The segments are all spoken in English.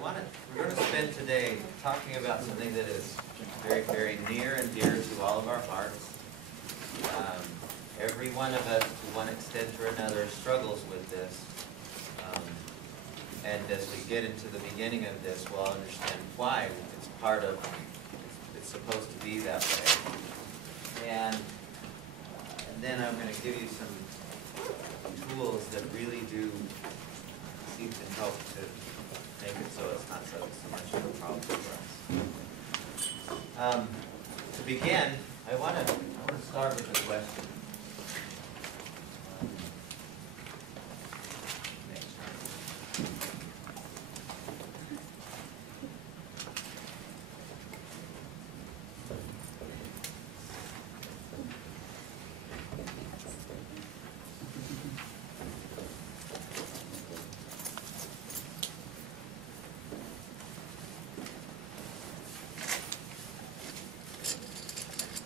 we're going to spend today talking about something that is very, very near and dear to all of our hearts. Every one of us, to one extent or another, struggles with this. And as we get into the beginning of this, we'll understand why it's part of, it's supposed to be that way. And then I'm going to give you some tools that really do seem to help to make it so it's not so much of a problem for us. To begin, I want to start with a question.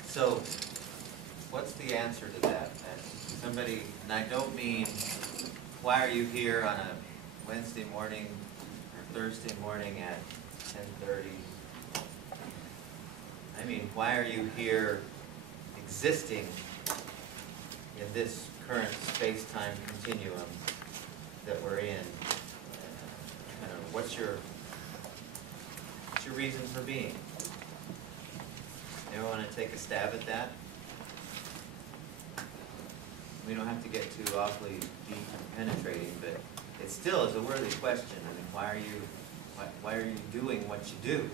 So, what's the answer to that? Somebody, and I don't mean, why are you here on a Wednesday morning or Thursday morning at 10:30? I mean, why are you here existing in this current space-time continuum that we're in? What's your reason for being? Anyone want to take a stab at that? We don't have to get too awfully deep and penetrating, but it still is a worthy question. I mean, why are you doing what you do?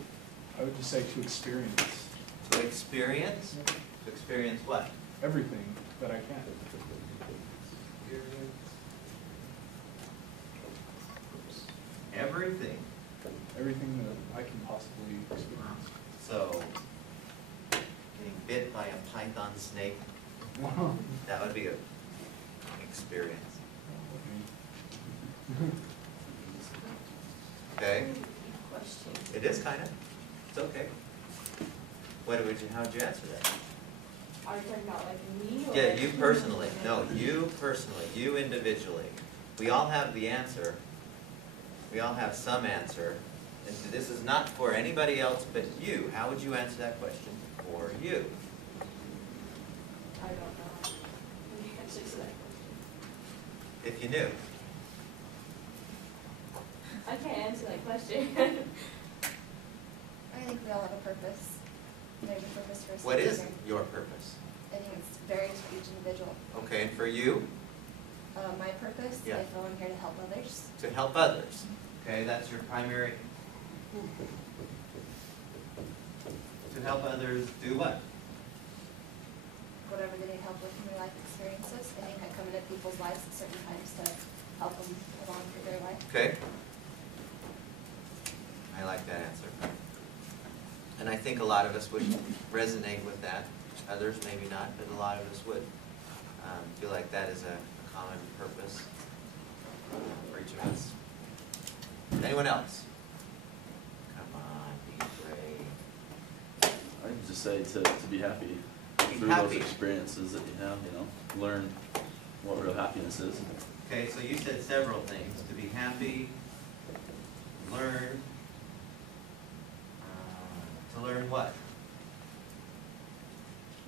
I would just say to experience. To experience? Yeah. To experience what? Everything that I can. Everything? Everything that I can possibly experience. So, getting bit by a python snake, that would be an experience. Okay? It is kind of. It's okay. How'd you answer that? Are you talking about like me? Or Yeah, you personally. No, you personally. You individually. We all have the answer. We all have some answer. And this is not for anybody else but you. How would you answer that question for you? I don't know the answer to that question. If you knew. I can't answer that question. I think we all have a purpose. There's a purpose for us. What is your purpose? I think it's varies for each individual. Okay, and for you? My purpose, Yeah. I feel I'm here to help others. To help others. Okay, that's your primary. To help others do what? Whatever they need help with in their life experiences. I think I come into people's lives at certain times to help them along through their life. Okay. I like that answer. And I think a lot of us would resonate with that. Others maybe not, but a lot of us would feel like that is a common purpose for each of us. Anyone else? Come on, be brave. I would just say to be happy Be through happy. those experiences that you have, learn what real happiness is. Okay, so you said several things. To be happy, learn. To learn what?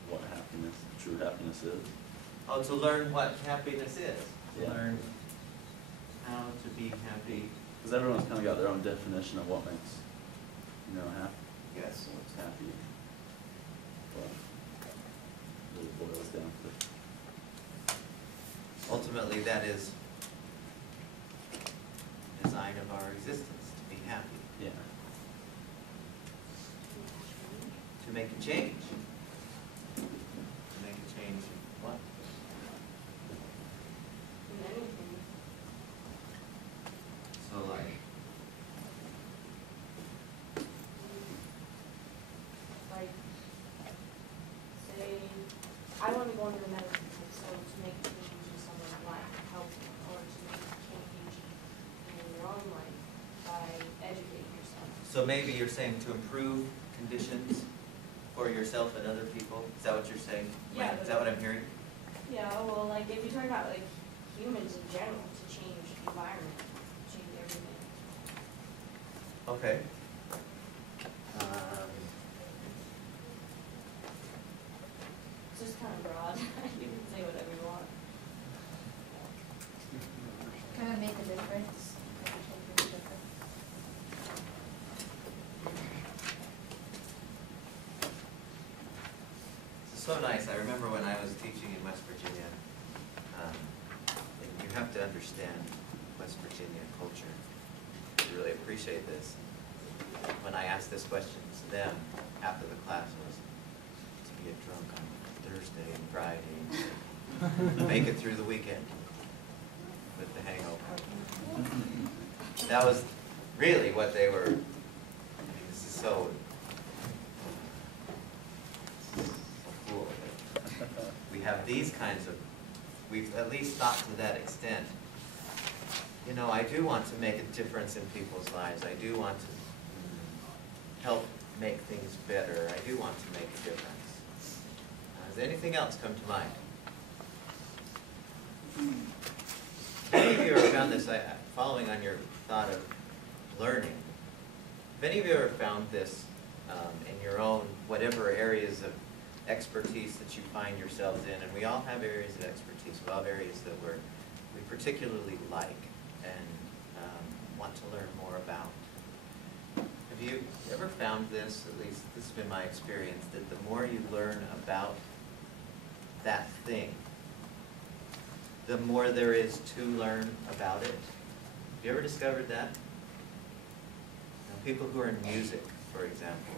What happiness, true happiness is. Oh, to learn what happiness is. To Yeah. learn how to be happy. Because everyone's kind of got their own definition of what makes, happy. Yes. What's happy. Well, it really boils down to. Ultimately, that is the design of our existence, to be happy. Yeah. To make a change. To make a change in what? In anything. So like, Like, say, I want to go into medicine, so to make a change in someone's life, help them, or to make a change in your own life by educating yourself. so maybe you're saying to improve conditions for yourself and other people? Is that what you're saying? Yeah, Is that what I'm hearing? Yeah, well, like, if you talk about, like, humans in general, to change the environment, change everything. Okay. It's just kind of broad. You can say whatever you want. Kind of make a difference. It's so nice. I remember when I was teaching in West Virginia, and you have to understand West Virginia culture to really appreciate this. When I asked this question to them after the class was to get drunk on Thursday and Friday, make it through the weekend with the hangover. That was really what they were. I mean, this is so cool. We have these kinds of, we've at least thought to that extent. You know, I do want to make a difference in people's lives. I do want to help make things better. I do want to make a difference. Does anything else come to mind? Many of you have found this, following on your thought of learning. Have any of you ever found this in your own, whatever areas of expertise that you find yourselves in? And we all have areas of expertise. We all have areas that we particularly like and want to learn more about. Have you ever found this, at least this has been my experience, that the more you learn about that thing, the more there is to learn about it? Have you ever discovered that? Now, people who are in music, for example,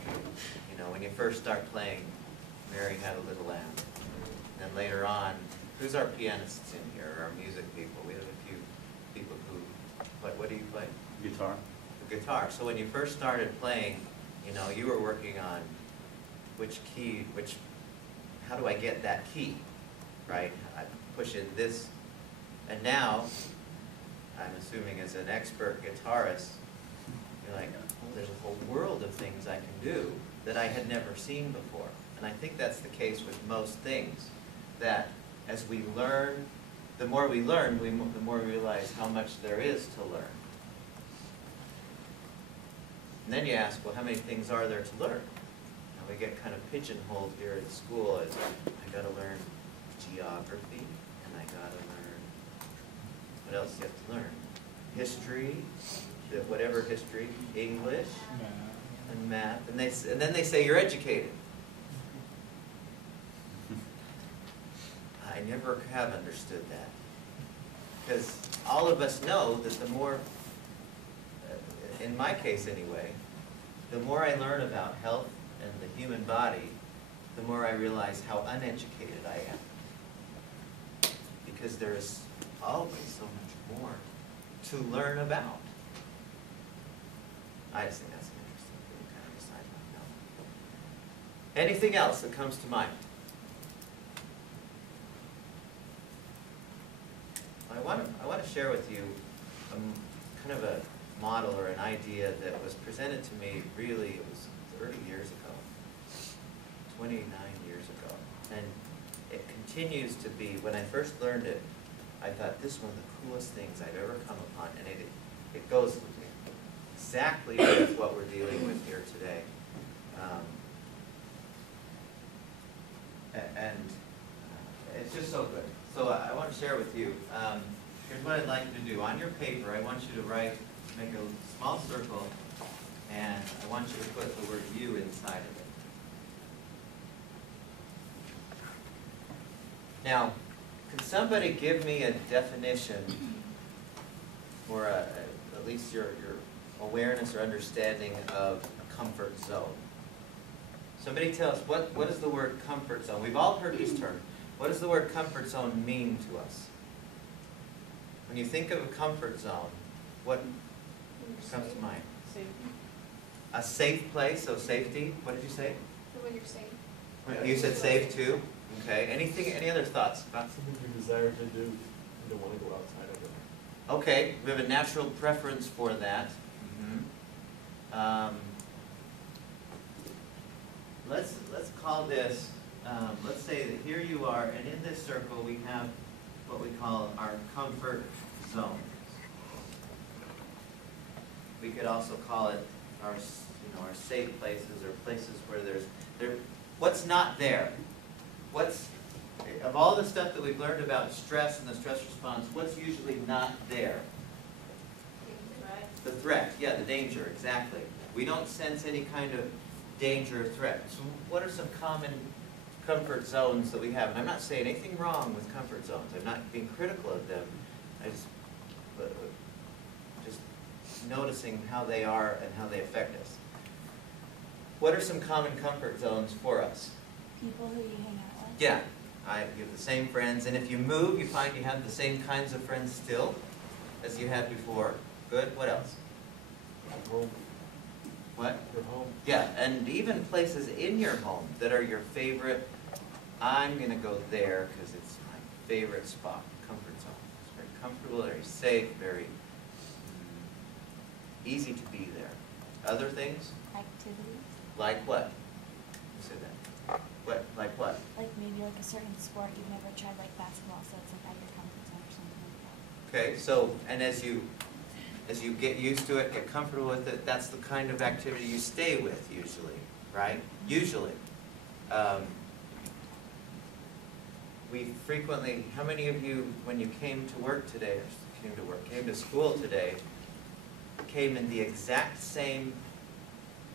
you know, when you first start playing Mary Had a Little Lamb, and then later on, who's our pianists in here, our music people? We have a few people who, what do you play? Guitar. Guitar. So when you first started playing, you know, you were working on which key, how do I get that key, right? I push in this, and now, I'm assuming as an expert guitarist, you're like, oh, there's a whole world of things I can do that I had never seen before. And I think that's the case with most things, that as we learn, the more we learn, the more we realize how much there is to learn. And then you ask, well, how many things are there to learn? And we get kind of pigeonholed here at school as, I got to learn geography, and I got to learn, what else do you have to learn? History, whatever history, English, and math, and then they say you're educated. I never have understood that, because all of us know that the more, in my case anyway, the more I learn about health and the human body, the more I realize how uneducated I am. Because there is always so much more to learn about. I just think that's an interesting thing to kind of decide about. Anything else that comes to mind? I want to share with you kind of a model or an idea that was presented to me, really, it was 30 years ago, 29 years ago. And it continues to be, when I first learned it, I thought this is one of the coolest things I've ever come upon. And it goes exactly with what we're dealing with here today. And it's just so good. So I want to share with you, here's what I'd like you to do. On your paper, I want you to make a small circle, and I want you to put the word you inside of it. Now, can somebody give me a definition, or at least your awareness or understanding of a comfort zone? Somebody tell us, what is the word comfort zone? We've all heard these terms. What does the word comfort zone mean to us? When you think of a comfort zone, what comes to mind? Safety. A safe place, so safety. What did you say? When you're safe. You said safe too? Okay. Any other thoughts? Something you desire to do, you don't want to go outside of it. Okay, we have a natural preference for that. Let's call this, let's say that here you are, and in this circle we have what we call our comfort zone. We could also call it our, our safe places, or places where what's not there? Of all the stuff that we've learned about stress and the stress response, what's usually not there? The threat, yeah, the danger, exactly. We don't sense any kind of danger or threat. So what are some common comfort zones that we have? And I'm not saying anything wrong with comfort zones. I'm not being critical of them. I just noticing how they are and how they affect us. What are some common comfort zones for us? People who you hang out with. Yeah, you have the same friends, and if you move, you find you have the same kinds of friends still as you had before. Good. What else? Home. What? Your home. Yeah, and even places in your home that are your favorite. I'm going to go there because it's my favorite spot, comfort zone. It's very comfortable, very safe, very easy to be there. Other things? Activities. Like what? You said that. What? Like what? Like maybe like a certain sport you've never tried, like basketball, so it's like out your comfort zone or something like that. Okay, so, and as you get used to it, get comfortable with it, that's the kind of activity you stay with usually, right? Usually. We frequently, how many of you, when you came to work today, or came to school today, came in the exact same,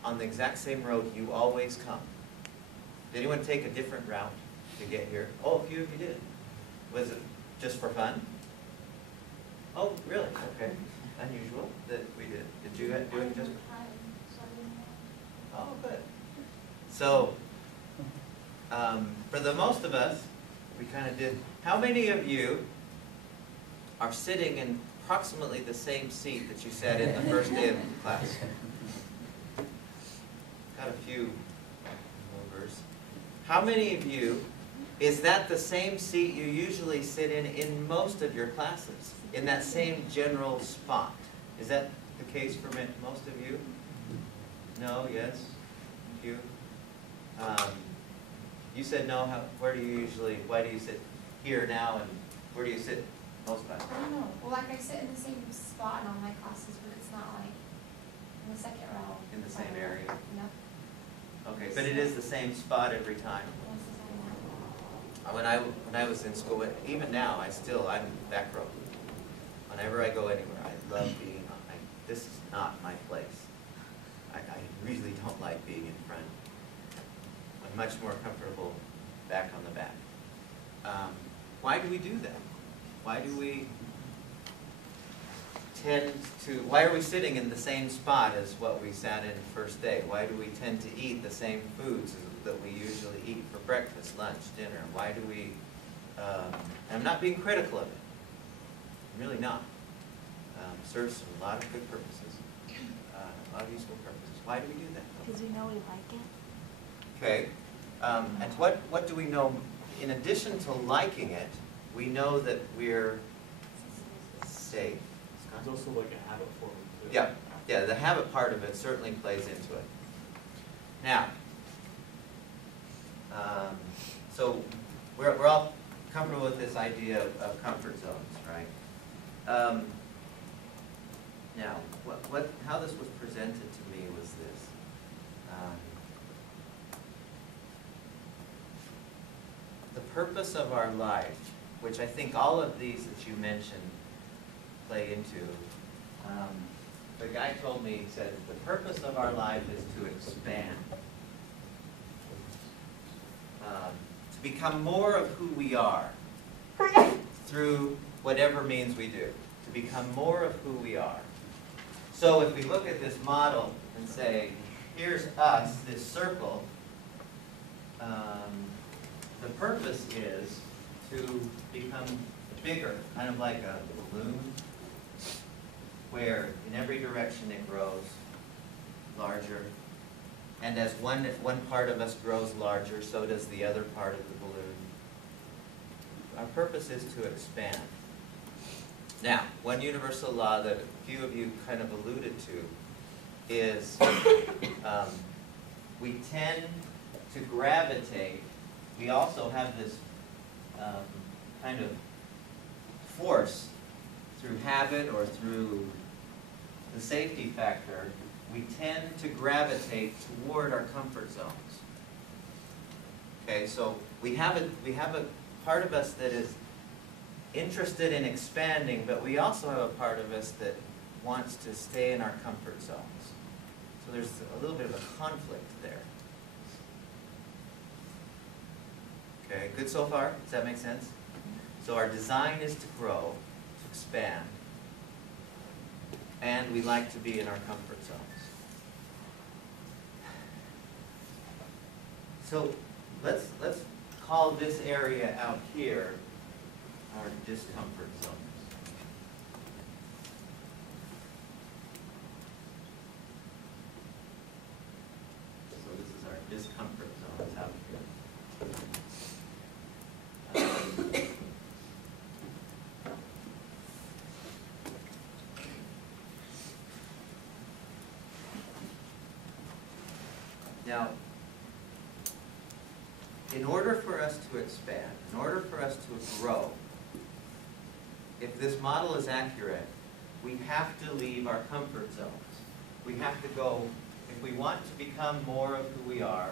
on the exact same road you always come? Did anyone take a different route to get here? Oh, a few of you did. Was it just for fun? Oh, really? Okay. Unusual that we did. Did you do it just? Oh, good. So, for the most of us, we kind of did. How many of you are sitting in approximately the same seat that you sat in the first day of class? Got a few movers. How many of you, is that the same seat you usually sit in most of your classes? In that same general spot? Is that the case for most of you? No, yes? A few? You said no. Where do you usually, why do you sit here now, and where do you sit most times? I don't know. Well, like I sit in the same spot in all my classes, but it's not like in the second row. In the same area? No. Okay, but it is the same spot every time. Most of the time, When I was in school, even now, I'm back row. Whenever I go anywhere, I love being this is not my place. I really don't like being in front. I'm much more comfortable back on the back. Why do we do that? Why do we why are we sitting in the same spot as what we sat in the first day? Why do we tend to eat the same foods that we usually eat for breakfast, lunch, dinner? Why do we, and I'm not being critical of it. I'm really not. Serves a lot of good purposes, a lot of useful purposes. Why do we do that? Because we know we like it. Okay, and what do we know? In addition to liking it, we know that we're safe. It's also like a habit forming too. Yeah, the habit part of it certainly plays into it. Now, so we're all comfortable with this idea of comfort zones, right? Now, how this was presented to me was this. The purpose of our life, which I think all of these that you mentioned play into. The guy told me, he said, the purpose of our life is to expand. To become more of who we are through whatever means we do. To become more of who we are. So if we look at this model and say, here's us, this circle, the purpose is to become bigger, kind of like a balloon, where in every direction it grows larger. And as one part of us grows larger, so does the other part of the balloon. Our purpose is to expand. Now, one universal law that a few of you kind of alluded to is we tend to gravitate. We also have this kind of force through habit or through the safety factor, we tend to gravitate toward our comfort zones. Okay, so we have a part of us that is interested in expanding, but we also have a part of us that wants to stay in our comfort zones. So there's a little bit of a conflict there. Okay, good so far? Does that make sense? So our design is to grow, to expand, and we like to be in our comfort zones. So let's call this area out here our discomfort zones. So this is our discomfort zones out here. Now, in order for us to expand, in order for us to grow, if this model is accurate, we have to leave our comfort zones. We have to go, if we want to become more of who we are,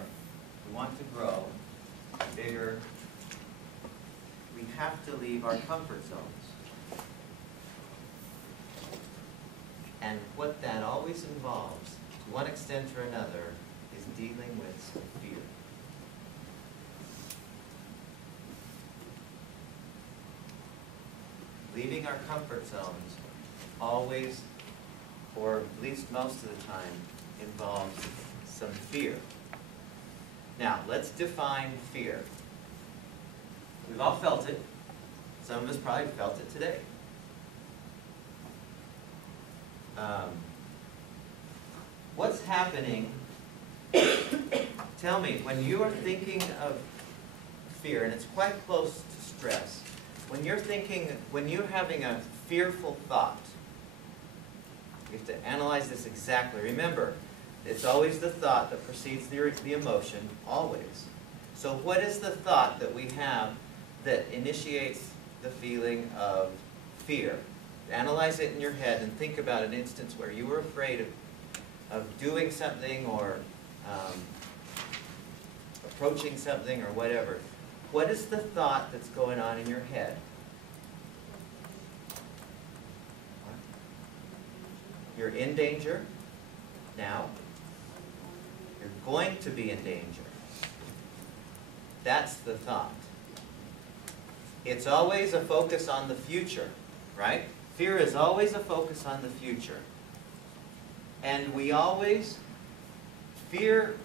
we want to grow bigger, we have to leave our comfort zones. And what that always involves, to one extent or another, is dealing with fear. Leaving our comfort zones always, or at least most of the time, involves some fear. Now, let's define fear. We've all felt it. Some of us probably felt it today. What's happening? Tell me, when you are thinking of fear, and it's quite close to stress, when you're having a fearful thought, you have to analyze this exactly. Remember, it's always the thought that precedes the emotion, always. So what is the thought that we have that initiates the feeling of fear? Analyze it in your head and think about an instance where you were afraid of doing something or approaching something or whatever. What is the thought that's going on in your head? You're in danger now. You're going to be in danger. That's the thought. It's always a focus on the future, right? Fear is always a focus on the future. And fear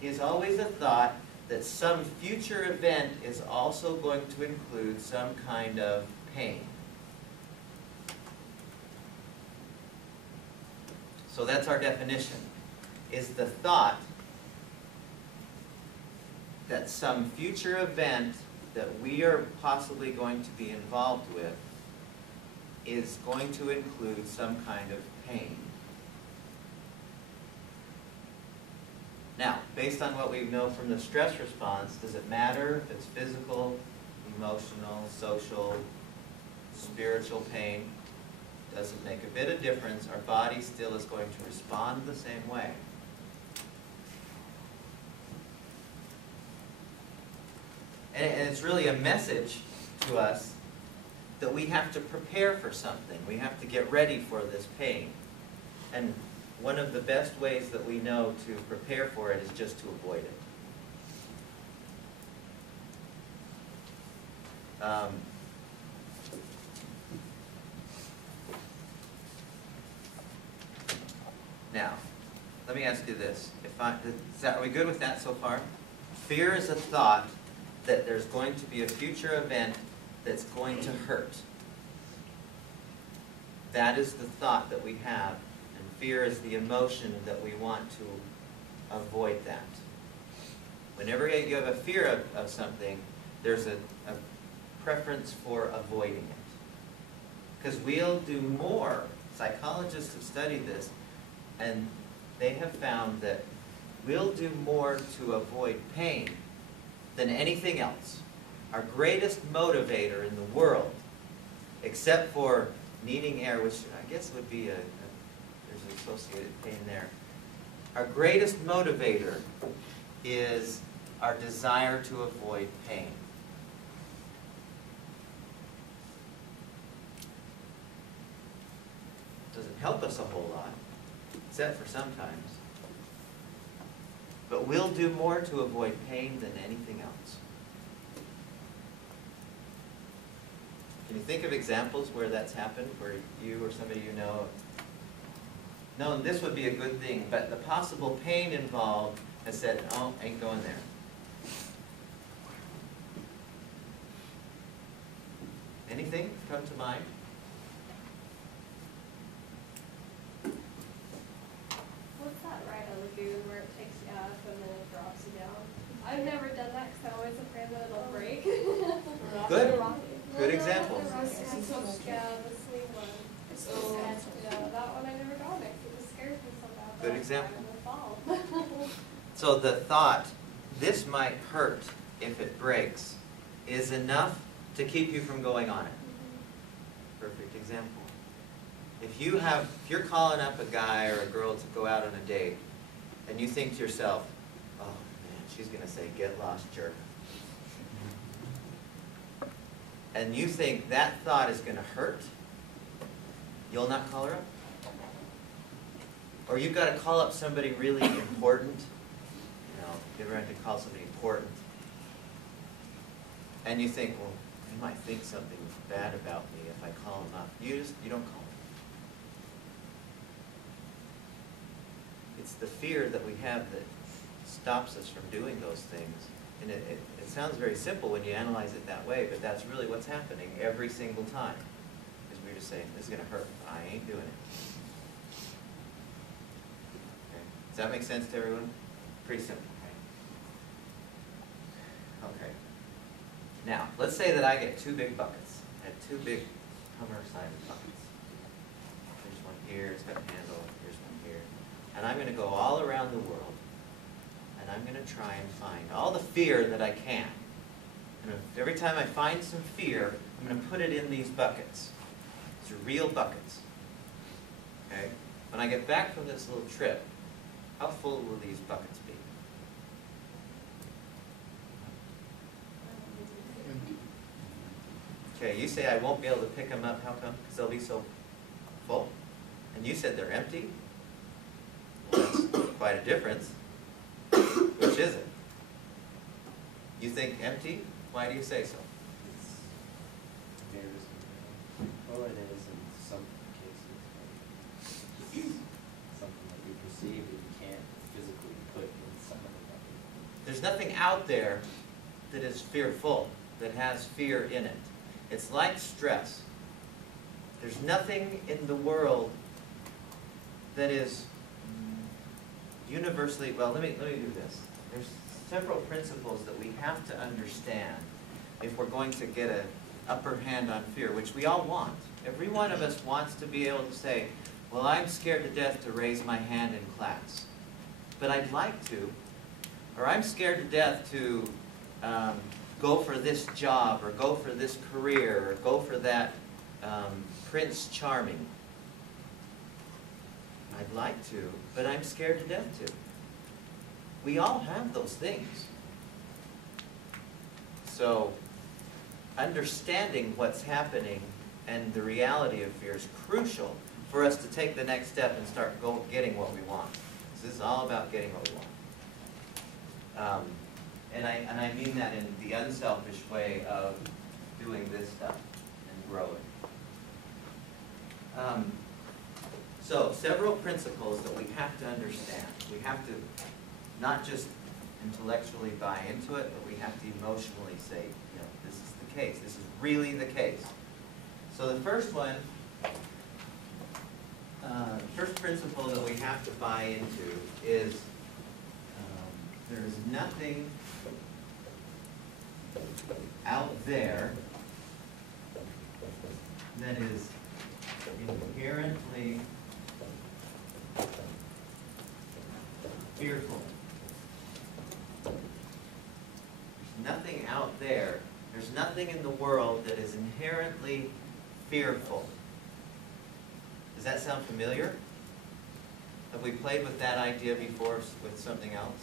is always a thought that some future event is also going to include some kind of pain. So that's our definition, is the thought that some future event that we are possibly going to be involved with is going to include some kind of pain. Now, based on what we know from the stress response, does it matter if it's physical, emotional, social, spiritual pain? Doesn't make a bit of difference. Our body still is going to respond the same way. And it's really a message to us that we have to prepare for something. We have to get ready for this pain. And one of the best ways that we know to prepare for it is just to avoid it. Now, let me ask you this. Are we good with that so far? Fear is a thought that there's going to be a future event that's going to hurt. That is the thought that we have. Fear is the emotion that we want to avoid that. Whenever you have a fear of something, there's a preference for avoiding it. Because we'll do more. Psychologists have studied this, and they have found that we'll do more to avoid pain than anything else. Our greatest motivator in the world, except for needing air, which I guess would be there's associated pain there. Our greatest motivator is our desire to avoid pain. Doesn't help us a whole lot, except for sometimes. But we'll do more to avoid pain than anything else. Can you think of examples where that's happened, where you or somebody you know, known this would be a good thing, but the possible pain involved has said, oh, ain't going there. Anything come to mind? What's that ride on the lagoon where it takes you up and then it drops you down? I've never done that because I'm always afraid that it'll break. Good. No, Good no, examples. The swing one. Yeah, that one I never got it 'cause it just scares me so bad. Good that example. I would fall. So the thought, this might hurt if it breaks, is enough to keep you from going on it. Perfect example. If you're calling up a guy or a girl to go out on a date, and you think to yourself, oh man, she's going to say, get lost, jerk. And you think that thought is going to hurt, you'll not call her up. Or you've got to call up somebody really important. You know, you ever had to call somebody important? And you think, well, they might think something bad about me if I call them up. You don't call them. It's the fear that we have that stops us from doing those things. And it sounds very simple when you analyze it that way, but that's really what's happening every single time. Is we're just saying, this is going to hurt. I ain't doing it. Okay. Does that make sense to everyone? Pretty simple, right? Okay. Now, let's say that I get two big buckets. I have two big Hummer-sized buckets. There's one here, it's got a handle, here's one here. And I'm going to go all around the world, and I'm going to try and find all the fear that I can. And every time I find some fear, I'm going to put it in these buckets. These are real buckets. Okay? When I get back from this little trip, how full will these buckets be? Okay, you say I won't be able to pick them up. How come? Because they'll be so full. And you said they're empty. Well, that's quite a difference. Which is it? You think empty? Why do you say so? Well, it is in some cases. It's something that you perceive that you can't physically put in some of the bucket. There's nothing out there that is fearful, that has fear in it. It's like stress. There's nothing in the world that is universally, well, let me do this. There's several principles that we have to understand if we're going to get an upper hand on fear, which we all want. Every one of us wants to be able to say, well, I'm scared to death to raise my hand in class, but I'd like to. Or I'm scared to death to go for this job, or go for this career, or go for that Prince Charming. I'd like to, but I'm scared to death to. We all have those things. So, understanding what's happening and the reality of fear is crucial for us to take the next step and start getting what we want. This is all about getting what we want. And I mean that in the unselfish way of doing this stuff and growing. So, several principles that we have to understand. We have to not just intellectually buy into it, but we have to emotionally say, you know, this is the case. This is really the case. So the first one, first principle that we have to buy into is there is nothing out there that is inherently fearful. There's nothing out there, there's nothing in the world that is inherently fearful. Does that sound familiar? Have we played with that idea before with something else?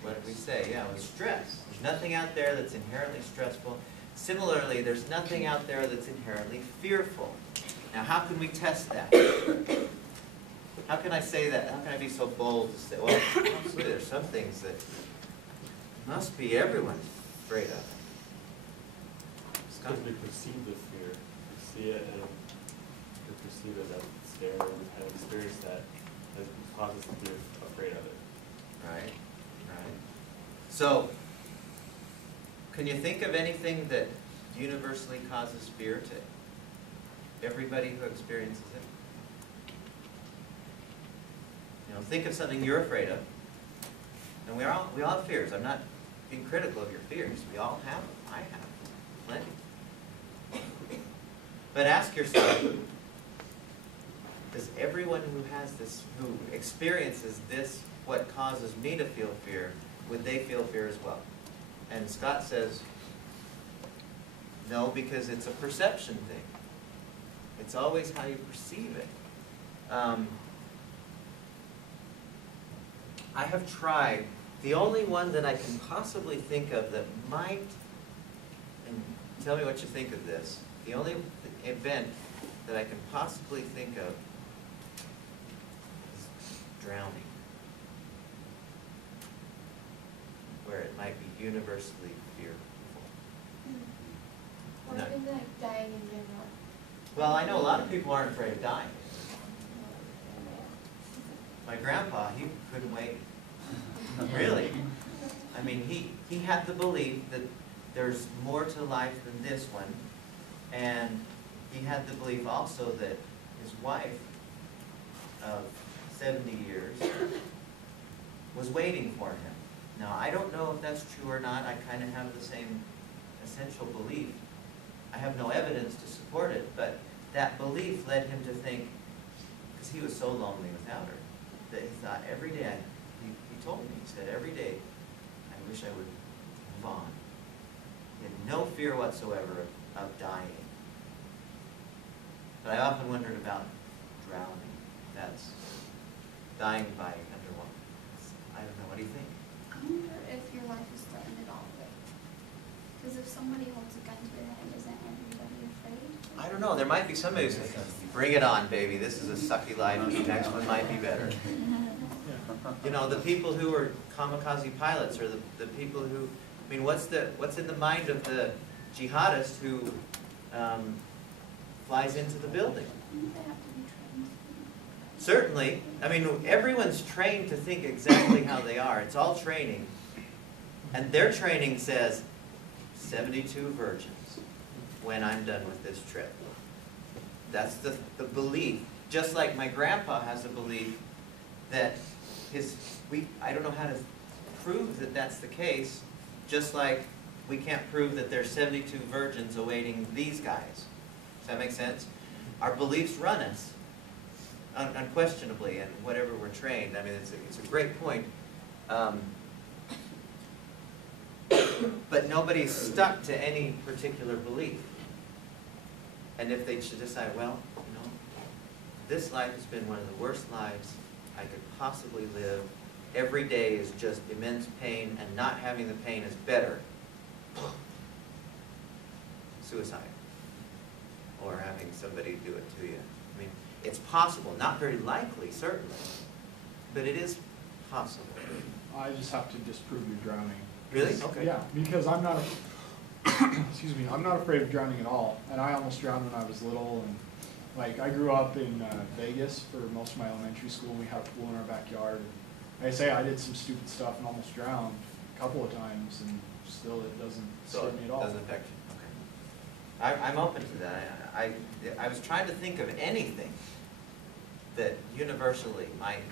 What did we say? Yeah, it was stress. There's nothing out there that's inherently stressful. Similarly, there's nothing out there that's inherently fearful. Now, how can we test that? How can I say that? How can I be so bold to say, well, absolutely, there's some things that must be everyone's afraid of. Scott? Because we perceive the fear, we see it and we perceive it as scary, and we kind of experience that, and it causes us to be afraid of it. Right, right. So, can you think of anything that universally causes fear to everybody who experiences it? You know, think of something you're afraid of. And we all have fears. I'm not being critical of your fears. We all have them. I have plenty. But ask yourself, does everyone who has this, who experiences this, what causes me to feel fear, would they feel fear as well? And Scott says, no, because it's a perception thing. It's always how you perceive it. I have tried, the only one that I can possibly think of that might, and tell me what you think of this, the only event that I can possibly think of is drowning, where it might be universally fearful. Or No. even like dying in general. Well, I know a lot of people aren't afraid of dying. My grandpa, he couldn't wait. Really. I mean, he had the belief that there's more to life than this one, and he had the belief also that his wife of 70 years was waiting for him. Now, I don't know if that's true or not. I kind of have the same essential belief. I have no evidence to support it, but that belief led him to think, because he was so lonely without her, that he thought every day, he told me, he said, every day, I wish I would move on. He had no fear whatsoever of dying. But I often wondered about drowning. That's dying by underwater. I don't know, what do you think? I wonder if your life is threatened at all. Because if somebody holds a gun to your head, isn't everybody afraid? I don't know, there might be somebody who says, bring it on, baby, this is a sucky life, the next one might be better. You know, the people who are kamikaze pilots are the people who, I mean, what's in the mind of the jihadist who flies into the building? Wouldn't they have to be trained? Certainly, I mean, everyone's trained to think exactly how they are. It's all training. And their training says, 72 virgins when I'm done with this trip. That's the belief. Just like my grandpa has a belief that I don't know how to prove that that's the case, just like we can't prove that there's 72 virgins awaiting these guys. Does that make sense? Our beliefs run us, unquestionably, and whatever we're trained. I mean, it's a great point. But nobody's stuck to any particular belief. And if they should decide, well, you know, this life has been one of the worst lives I could possibly live. Every day is just immense pain, and not having the pain is better. Suicide. Or having somebody do it to you. I mean, it's possible. Not very likely, certainly. But it is possible. I just have to disprove you're drowning. Really? Okay. Yeah, because I'm not, excuse me, I'm not afraid of drowning at all. And I almost drowned when I was little. And like, I grew up in Vegas for most of my elementary school. We had a pool in our backyard. And like I say, I did some stupid stuff and almost drowned a couple of times, and still it doesn't scare me at all. So it doesn't affect you. Okay. I'm open to that. I was trying to think of anything that universally might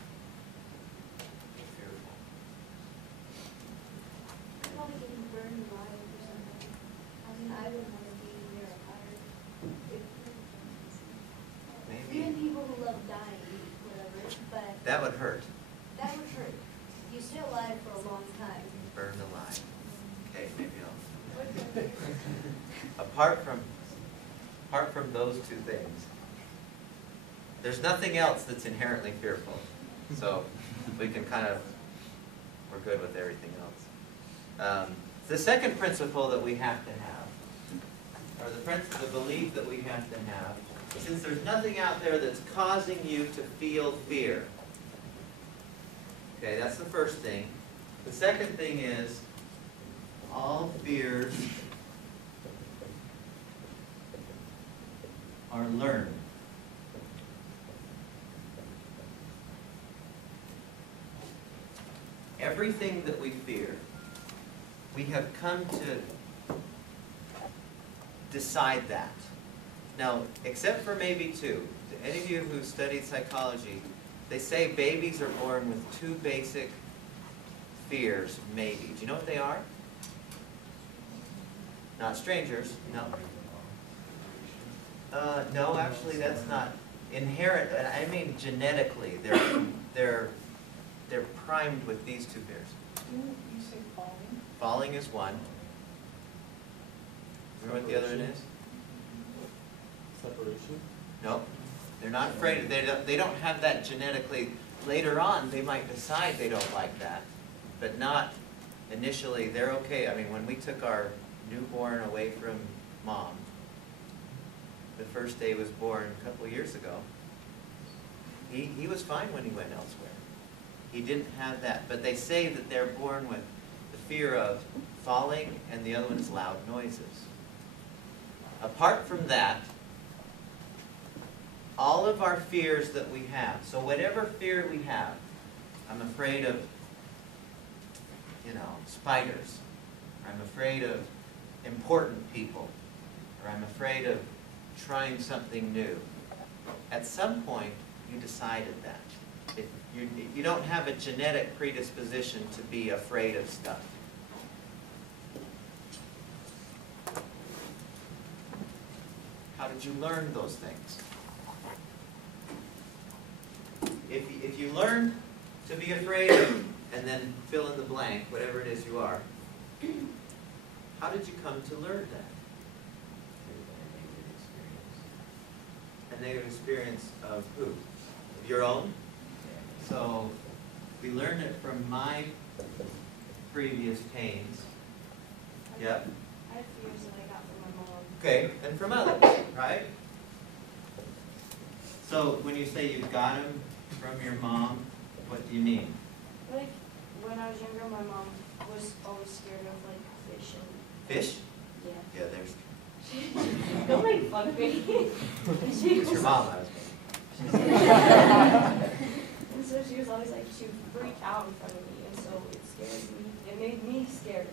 be fearful. Probably getting burned alive or something. I mean, I wouldn't want to be near a fire. Maybe Even people who love dying, whatever, but that would hurt. that would hurt. You stay alive for a long time. Burned alive. Okay, maybe I'll. Apart from those two things, there's nothing else that's inherently fearful. So we can kind of, we're good with everything else. The second principle that we have to have, or the belief that we have to have, since there's nothing out there that's causing you to feel fear. Okay, that's the first thing. The second thing is, all fears are learned. Everything that we fear, we have come to decide that. Now, except for maybe two, to any of you who studied psychology, they say babies are born with two basic fears, maybe. Do you know what they are? Not strangers, no. No, actually, that's not inherent. I mean, genetically, they're primed with these two fears. Didn't you say falling? Falling is one. Remember what the other one is? Separation? No, they're not afraid. They don't have that genetically. Later on, they might decide they don't like that, but not initially. They're okay. I mean, when we took our newborn away from mom, the first day he was born a couple of years ago, he was fine when he went elsewhere. He didn't have that, but they say that they're born with the fear of falling, and the other one is loud noises. Apart from that, all of our fears that we have, so whatever fear we have, I'm afraid of, spiders, or I'm afraid of important people, or I'm afraid of trying something new. At some point, you decided that. You don't have a genetic predisposition to be afraid of stuff. How did you learn those things? If you learn to be afraid of, and then fill in the blank, whatever it is you are, how did you come to learn that? A negative experience of who? Of your own? So we learned it from my previous pains. Yep. I have fears that I got from my mom. Okay, and from others, right? So when you say you got them from your mom, what do you mean? Like, when I was younger, my mom was always scared of, like, fish and... Fish? Yeah. Yeah, there's... Don't make fun of me. It's your mom, I was And so she was always like, she would freak out in front of me, and so it scared me. It made me scared of her.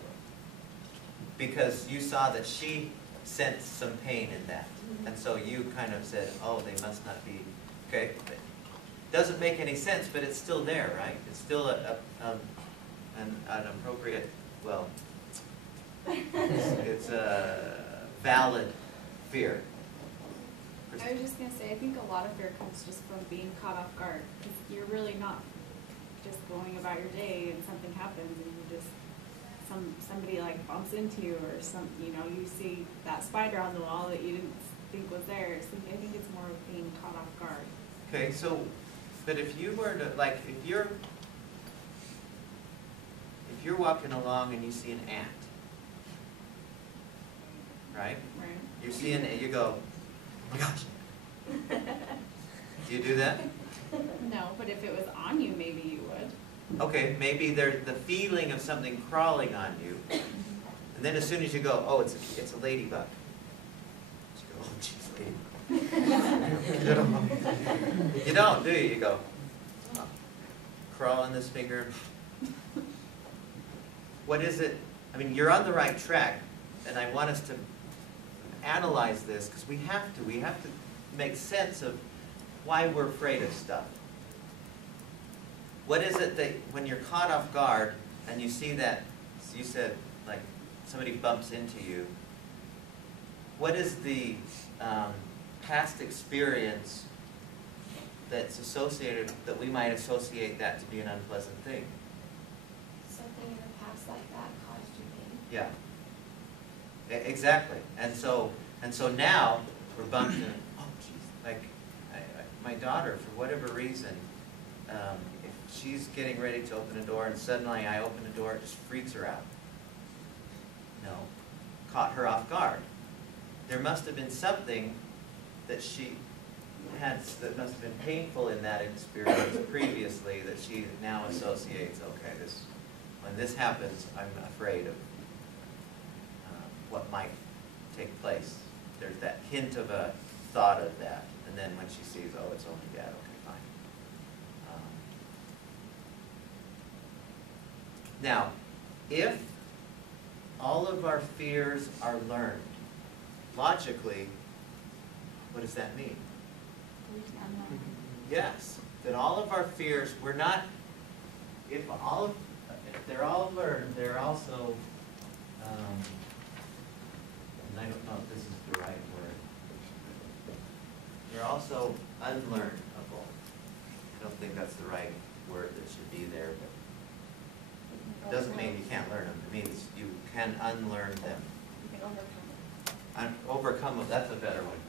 because you saw that she sensed some pain in that. And so you kind of said, oh, they must not be, okay. Doesn't make any sense, but it's still there, right? It's still an appropriate, well, it's a valid fear. I was just gonna say, I think a lot of fear comes just from being caught off guard, because you're really not just going about your day and something happens and you just, somebody like bumps into you or you see that spider on the wall that you didn't think was there. So I think it's more of being caught off guard. Okay, so, but if you were to, like, if you're walking along and you see an ant, right? Right. You see an ant, you go, oh my gosh. Do you do that? No, but if it was on you, maybe you would. Okay, maybe there's the feeling of something crawling on you, and then as soon as you go, oh, it's a ladybug. You go, oh, geez, ladybug. You don't, do you? You go, oh, crawl on this finger. What is it? I mean, you're on the right track, and I want us to analyze this because we have to make sense of why we're afraid of stuff. What is it that when you're caught off guard and you see that, you said, like, somebody bumps into you, what is the past experience that's associated, that we might associate that to be an unpleasant thing? Something in the past like that caused you pain. Yeah. Exactly. And so now we're bumped in, oh, geez, like, my daughter, for whatever reason, she's getting ready to open a door and suddenly I open a door, it just freaks her out. No, caught her off guard. There must have been something that she had that must have been painful in that experience previously that she now associates, okay, when this happens, I'm afraid of what might take place. There's that hint of a thought of that. And then when she sees, oh, it's only Dad, okay, fine. Now, if all of our fears are learned, logically, what does that mean? Yes, that all of our fears, we're not, if they're all learned, they're also, and I don't know if this is the right word, they're also unlearnable. I don't think that's the right word that should be there, but it doesn't mean you can't learn them. It means you can unlearn them. You can overcome it. Overcome them, that's a better one.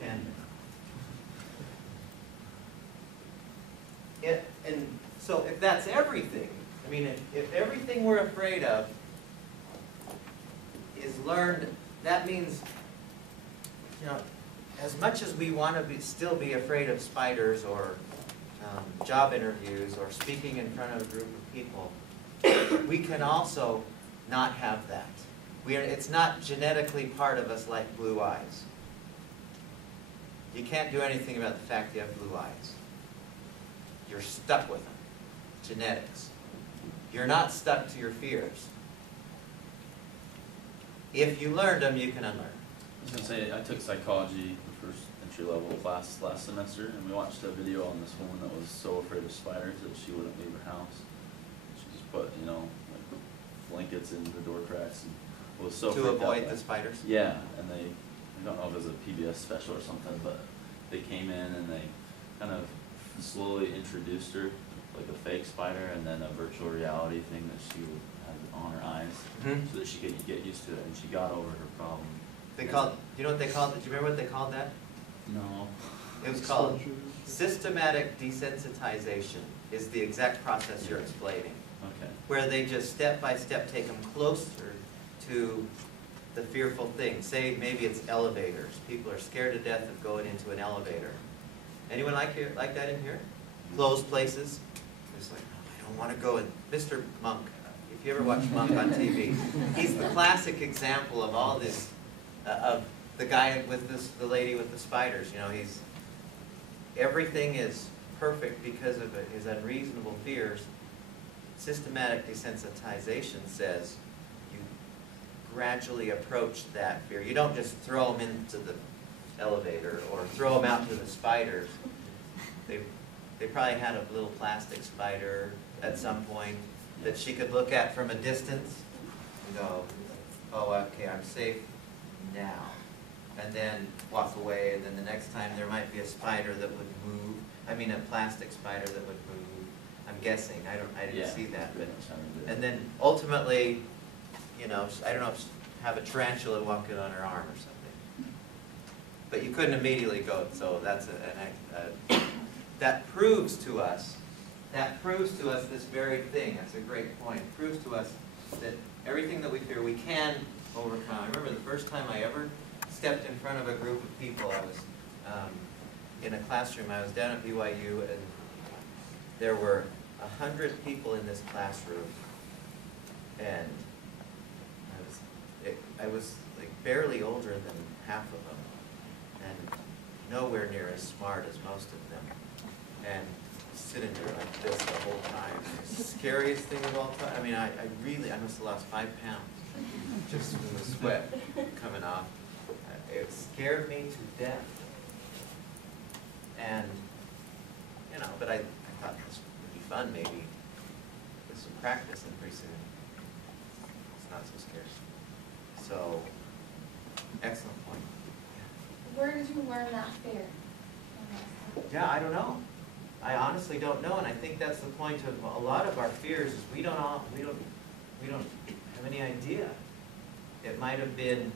Can. And so if that's everything, I mean, if everything we're afraid of is learned, that means, you know, as much as we want to still be afraid of spiders or job interviews or speaking in front of a group of people, we can also not have that. It's not genetically part of us like blue eyes. You can't do anything about the fact you have blue eyes. You're stuck with them. Genetics. You're not stuck to your fears. If you learned them, you can unlearn. I was going to say, I took psychology, the first entry-level class last semester, and we watched a video on this woman that was so afraid of spiders that she wouldn't leave her house. She just put, you know, like blankets in the door cracks and was so To freaked out avoid by the it. spiders? Yeah, and I don't know if it was a PBS special or something, but they came in and they kind of slowly introduced her, like a fake spider, and then a virtual reality thing that she would have on her eyes, so that she could get used to it, and she got over her problem. They called, you know what they called, do you remember what they called that? No. It was called systematic desensitization, is the exact process you're explaining. Okay. Where they just step by step take them closer to the fearful thing. Say maybe it's elevators. People are scared to death of going into an elevator. Anyone like that in here? Closed places? It's like, oh, I don't want to go in. Mr. Monk, if you ever watch Monk on TV, he's the classic example of all this, of the guy with the lady with the spiders. You know, everything is perfect because of his unreasonable fears. Systematic desensitization says you gradually approach that fear. You don't just throw them into the elevator or throw them out to the spiders. They probably had a little plastic spider at some point that she could look at from a distance and go, oh, okay, I'm safe now. And then walk away, and then the next time there might be a spider that would move. I mean, a plastic spider that would move. I'm guessing. I didn't see that. But, and then ultimately, you know, I don't know, have a tarantula walking on her arm or something. But you couldn't immediately go. So that's that proves to us this very thing. That's a great point. It proves to us that everything that we fear, we can overcome. I remember the first time I ever stepped in front of a group of people. I was in a classroom. I was down at BYU, and there were 100 people in this classroom, and I was like barely older than half of them, and nowhere near as smart as most of them, and sitting there like this the whole time. The scariest thing of all time. I mean, I must have lost 5 pounds just from the sweat coming off. It scared me to death. And, you know, but I thought this would be fun maybe with some practice, and pretty soon it's not so scary. So, excellent point. Where did you learn that fear? Yeah, I don't know. I honestly don't know, and I think that's the point of a lot of our fears is we don't have any idea. It might have been,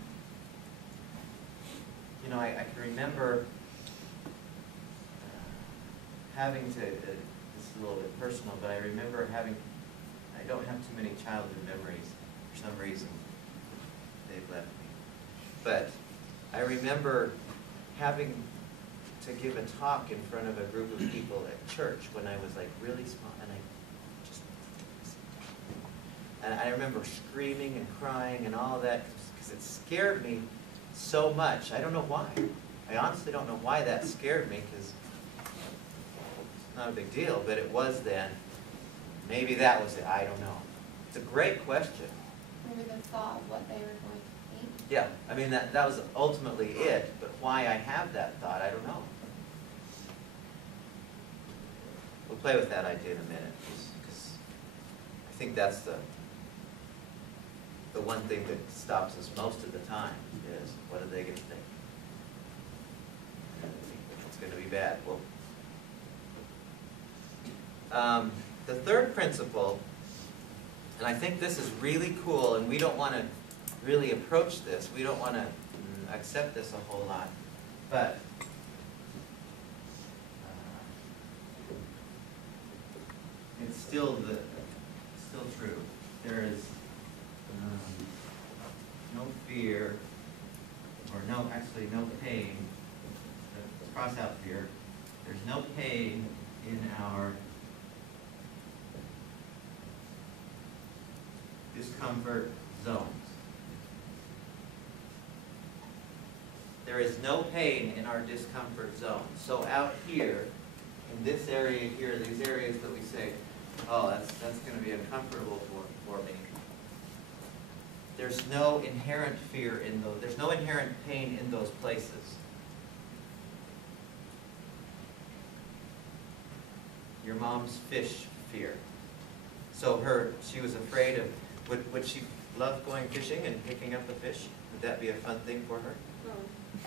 you know, I can remember having to, this is a little bit personal, but I remember I don't have too many childhood memories for some reason. They've left me. But I remember having to give a talk in front of a group of people at church when I was like really small, and I remember screaming and crying and all that because it scared me so much. I don't know why. I honestly don't know why that scared me, because it's not a big deal, but it was then. Maybe that was it. I don't know. It's a great question. Maybe the thought of what they were going to think. Yeah, I mean, that was ultimately it, but why I have that thought, I don't know. We'll play with that idea in a minute, because I think that's the one thing that stops us most of the time is, what are they going to think? It's going to be bad. Well, the third principle, and I think this is really cool, and we don't want to really approach this. We don't want to accept this a whole lot, but it's still true. There is no fear, or no pain. Let's cross out fear. There's no pain in our discomfort zones. There is no pain in our discomfort zone. So out here, in this area here, these areas that we say, oh, that's going to be uncomfortable for me. There's no inherent fear in those. There's no inherent pain in those places. Your mom's fish fear. So she was afraid of, would she love going fishing and picking up a fish? Would that be a fun thing for her?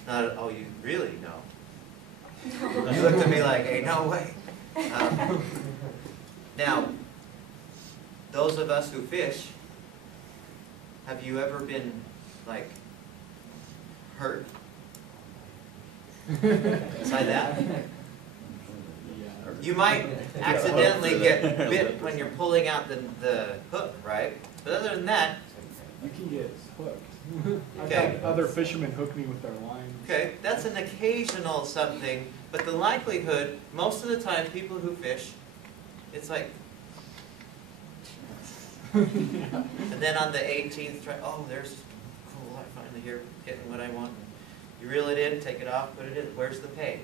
No. Oh, you really know? You looked at me like, hey, no way. Now, those of us who fish, have you ever been, like, hurt by that? You might accidentally get bit when you're pulling out the hook, right? But other than that, You can get hooked. I've Okay. had other fishermen hook me with their line. okay, that's an occasional something, but the likelihood, most of the time, people who fish, it's like, and then on the 18th try, oh, there's, cool, I finally here getting what I want. You reel it in, take it off, put it in, where's the pain?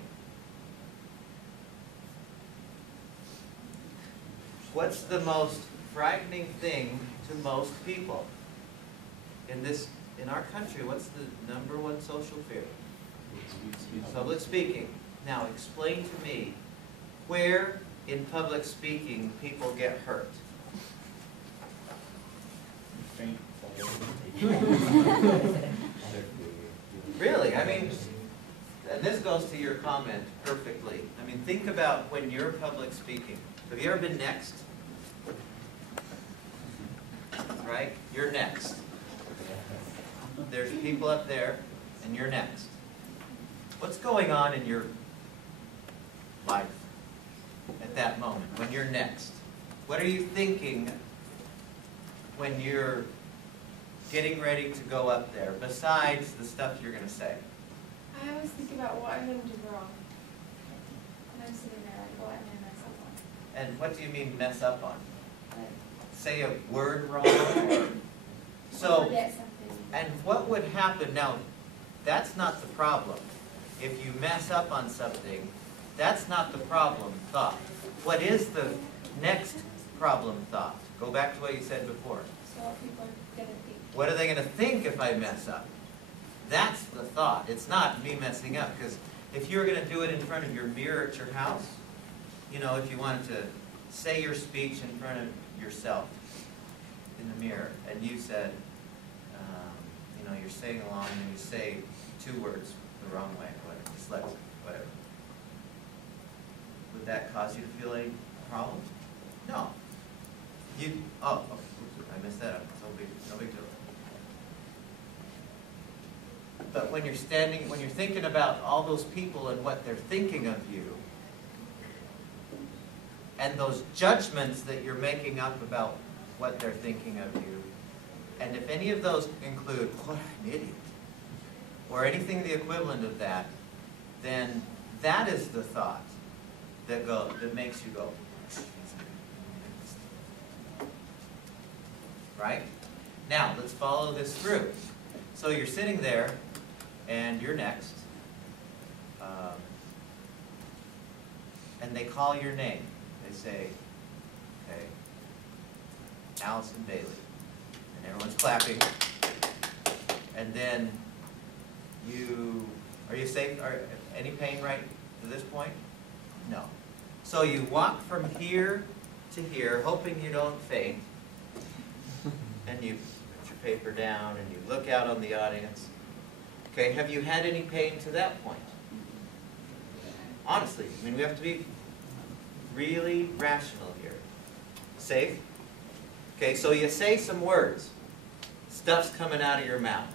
What's the most frightening thing to most people? In our country, what's the #1 social fear? Public speaking. Now explain to me where in public speaking people get hurt. Faint. Really, I mean, and this goes to your comment perfectly. I mean, think about when you're public speaking. Have you ever been next? Right? You're next. There's people up there, and you're next. What's going on in your life at that moment, when you're next? What are you thinking when you're getting ready to go up there, besides the stuff you're going to say? I always think about what I'm going to do wrong. And I'm sitting there like, what am I going to mess up on? And what do you mean mess up on? Like, Say a word wrong? Or, so, forget something. and what would happen, now, that's not the problem. If you mess up on something, that's not the problem thought. What is the next problem thought? Go back to what you said before. So what people are going to think. What are they going to think if I mess up? That's the thought. It's not me messing up. Because if you were going to do it in front of your mirror at your house, you know, if you wanted to say your speech in front of yourself in the mirror, and you said, you know, you're saying along and you say 2 words the wrong way, or whatever, dyslexic, whatever. Would that cause you to feel any problem? No. Oh, I messed that up. No big deal. But when you're thinking about all those people and what they're thinking of you, and those judgments that you're making up about what they're thinking of you, and if any of those include, what an idiot, or anything the equivalent of that, then that is the thought that makes you go, right? Now, let's follow this through. So you're sitting there, and you're next, and they call your name. They say, okay, Allison Bailey. And everyone's clapping. And then are you safe? Any pain right to this point? No. So you walk from here to here, hoping you don't faint. And you put your paper down and you look out on the audience. Okay, have you had any pain to that point? Honestly, I mean, we have to be really rational here. Safe? Okay, so you say some words. Stuff's coming out of your mouth.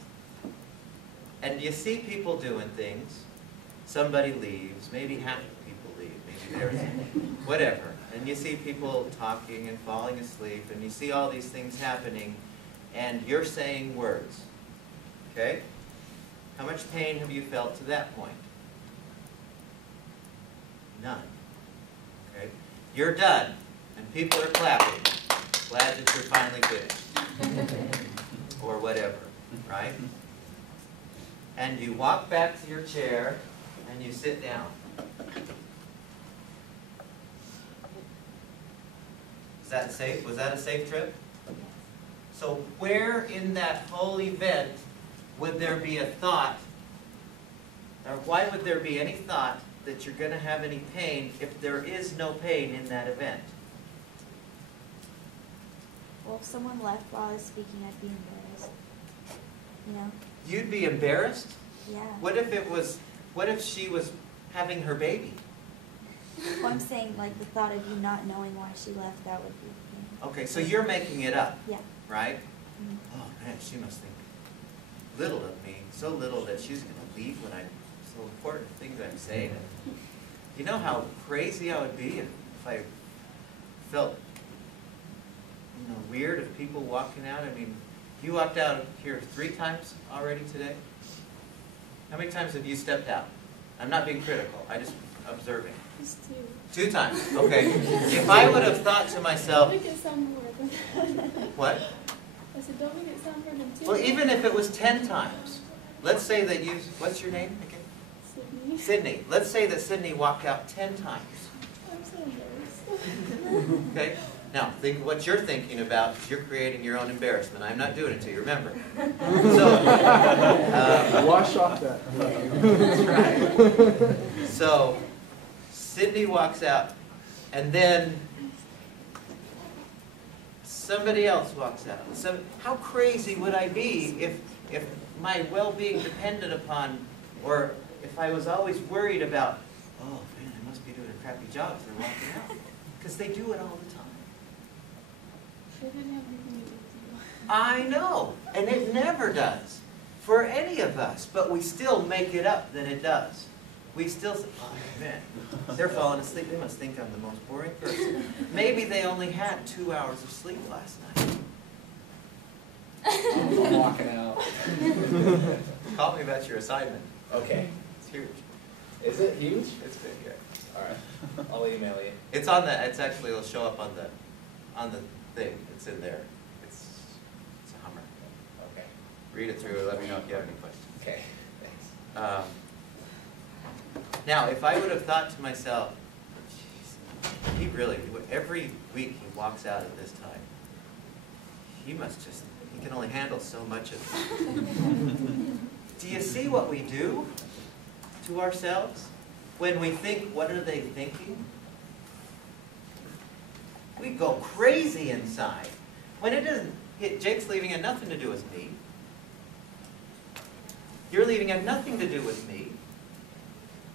And you see people doing things. Somebody leaves. Maybe half the people leave. Maybe there's whatever. And you see people talking and falling asleep. And you see all these things happening. And you're saying words. Okay? How much pain have you felt to that point? None. Okay? You're done. And people are clapping. Glad that you're finally finished. Or whatever. Right? And you walk back to your chair and you sit down. Is that safe? Was that a safe trip? So where in that whole event would there be a thought, or why would there be any thought that you're going to have any pain if there is no pain in that event? Well, if someone left while I was speaking, I'd be embarrassed. You know? You'd be embarrassed? Yeah. What if she was having her baby? Well, I'm saying, like, the thought of you not knowing why she left, that would be, you know. Okay, so you're making it up, Yeah. right? Mhm. Oh man, she must think little of me, so little that she's going to leave when I'm so important things I'm saying. You know how crazy I would be if I felt, weird of people walking out. I mean, you walked out here 3 times already today. How many times have you stepped out? I'm not being critical. I'm just observing. Just 2 times. Okay. If I would have thought to myself, Don't make it sound more than what? I said, don't make it sound more than 2. Well, even if it was 10 times, let's say that you, what's your name again? Sydney. Sydney. Let's say that Sydney walked out 10 times. I'm so embarrassed. Okay? Now, think what you're thinking about is you're creating your own embarrassment. I'm not doing it to you, remember. So, Wash off that. that's right. So, Sydney walks out, and then somebody else walks out. How crazy would I be if my well-being depended upon, or if I was always worried about, oh man, I must be doing a crappy job if they're walking out. Because they do it all the time. It didn't have anything to do with you. I know, and it never does for any of us, but we still make it up that it does. We still say, oh man, they're falling asleep. They must think I'm the most boring person. Maybe they only had 2 hours of sleep last night. I'm walking out. Call me about your assignment. Okay. It's huge. Is it huge? It's big, yeah. All right. I'll email you. It's on the. It's actually. It'll show up on the thing. It's in there. It's a Hummer. Okay. Read it through. Let me know if you have any questions. Okay. Thanks. Now, if I would have thought to myself, he really, every week he walks out at this time, he can only handle so much of it. Do you see what we do to ourselves when we think, what are they thinking? We go crazy inside. When it doesn't, Jake's leaving had nothing to do with me. Your leaving had nothing to do with me.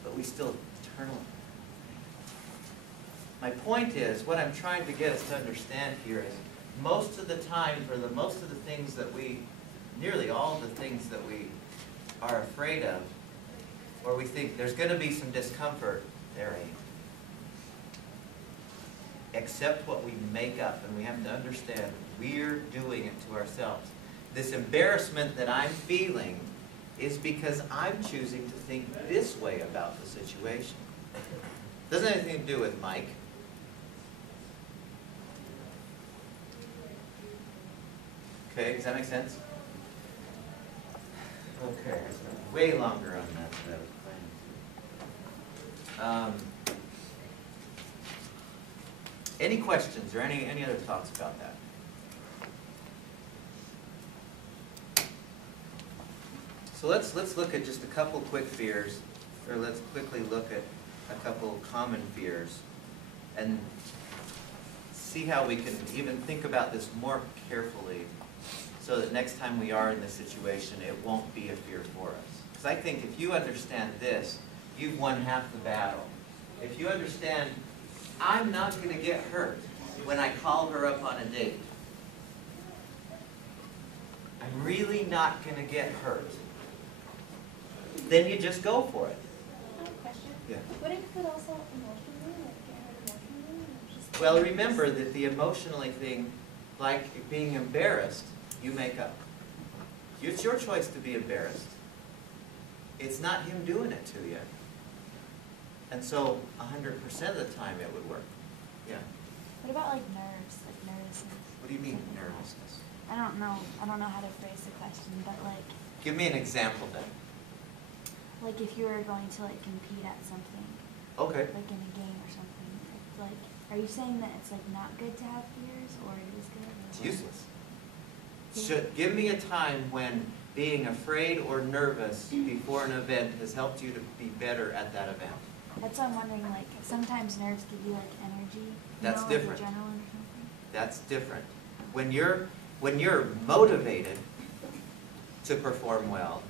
But we still turn on. My point is, what I'm trying to get us to understand here is, most of the time, for most of the things that nearly all the things that we are afraid of, or we think there's going to be some discomfort, there ain't. accept what we make up, and we have to understand we're doing it to ourselves. This embarrassment that I'm feeling is because I'm choosing to think this way about the situation. Doesn't have anything to do with Mike. Okay, does that make sense? Okay, I spent way longer on that than I was planning to. Any questions or any other thoughts about that? So let's look at just a couple quick fears, or let's quickly look at a couple common fears and see how we can even think about this more carefully so that next time we are in this situation, it won't be a fear for us. Because I think if you understand this, you've won half the battle. If you understand, I'm not going to get hurt when I call her up on a date. I'm really not going to get hurt. Then you just go for it. I have a question. Yeah. What if it also emotionally, like get hurt emotionally, or just? Well, remember that the emotionally thing, like being embarrassed, you make up. It's your choice to be embarrassed. It's not him doing it to you. And so 100% of the time it would work. Yeah. What about like nerves, like nervousness? What do you mean, Something like that. nervousness? I don't know how to phrase the question, but like Give me an example then. if you were going to like compete at something, Okay. like in a game or something, like are you saying that it's like not good to have fears, or it is good? It's useless. Give me a time when being afraid or nervous before an event has helped you to be better at that event. That's what I'm wondering. Like sometimes nerves give you like energy. That's like different. adrenaline or something. That's different. When you're motivated to perform well,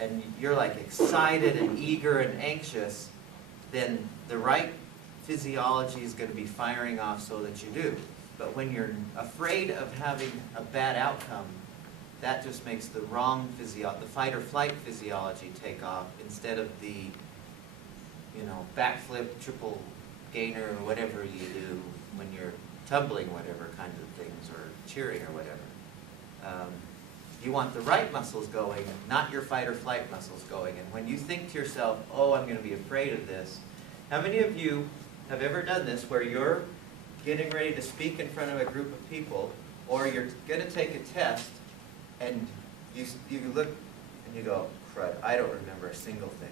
and you're like excited and eager and anxious, then the right physiology is going to be firing off so that you do. But when you're afraid of having a bad outcome, that just makes the wrong the fight or flight physiology take off instead of the, backflip, triple gainer, or whatever you do when you're tumbling, whatever kinds of things, or cheering or whatever. You want the right muscles going, not your fight or flight muscles going. And when you think to yourself, oh, I'm going to be afraid of this, how many of you have ever done this where you're getting ready to speak in front of a group of people, or you're going to take a test, and you look and you go, crud, I don't remember a single thing.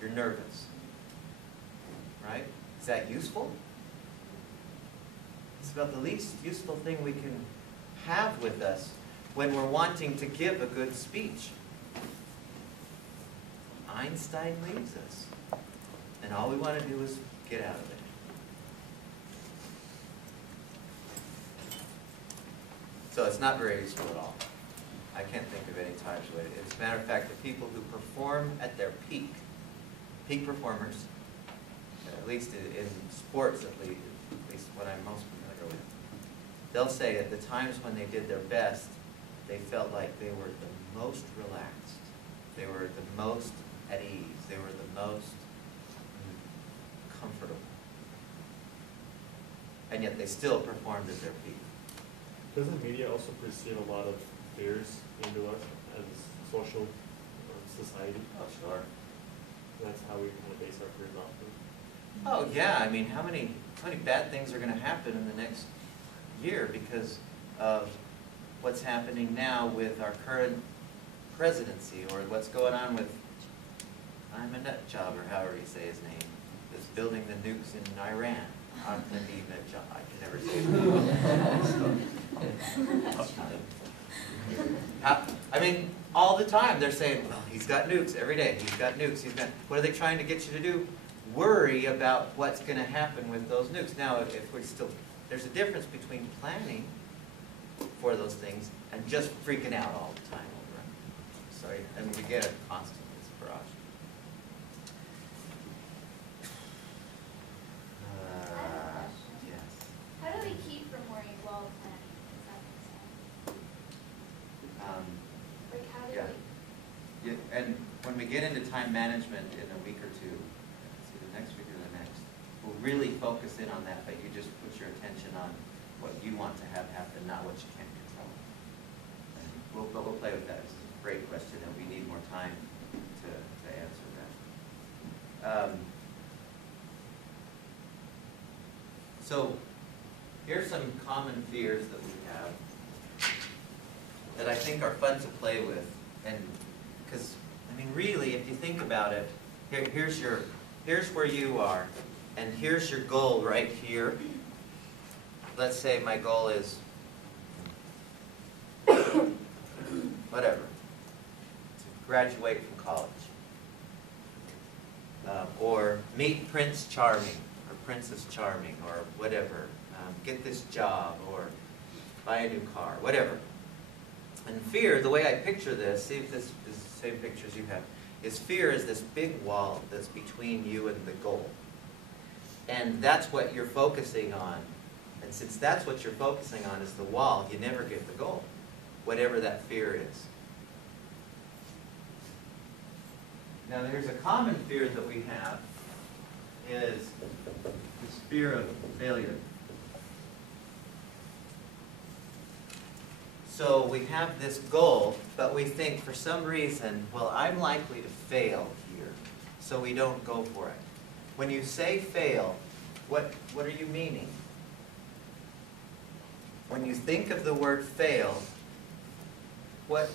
You're nervous, right? Is that useful? It's about the least useful thing we can have with us when we're wanting to give a good speech. Einstein leaves us, and all we want to do is get out of it. So it's not very useful at all. I can't think of any times when it is. As a matter of fact, the people who perform at their peak performers, at least in sports, at least what I'm most familiar with, they'll say at the times when they did their best, they felt like they were the most relaxed. They were the most at ease. They were the most comfortable. And yet they still performed at their peak. Doesn't media also perceive a lot of fears into us as social society? Oh, sure. That's how we kind of base our fears off of. Oh, yeah. I mean, how many bad things are going to happen in the next year because of what's happening now with our current presidency, or what's going on with Ahmadinejad, or however you say his name, that's building the nukes in Iran. Ahmadinejad, I can never say his name. I mean, all the time they're saying, well, he's got nukes every day. He's got nukes. What are they trying to get you to do? Worry about what's going to happen with those nukes. Now, there's a difference between planning for those things and just freaking out all the time over them. Sorry, I mean, you get it constantly. It's a barrage. I have a question. Yes. How do we keep from worrying while planning? Does that make sense? Like how do Yeah. we? Yeah, and when we get into time management in a week or two, it's either next week or the next, really focus in on that, but you just put your attention on what you want to have happen, not what you can't control. And but we'll play with that. It's a great question, and we need more time to answer that. So here's some common fears that we have that I think are fun to play with. And because, I mean, really, if you think about it, here's where you are, and here's your goal right here. Let's say my goal is whatever, to graduate from college, or meet Prince Charming, or Princess Charming, or whatever, get this job, or buy a new car, whatever. And fear, the way I picture this, see if this is the same pictures you have, is fear is this big wall that's between you and the goal. And that's what you're focusing on. And since that's what you're focusing on is the wall, you never get the goal, whatever that fear is. Now there's a common fear that we have is this fear of failure. So we have this goal, but we think for some reason, well, I'm likely to fail here, so we don't go for it. When you say fail, what are you meaning? When you think of the word fail, what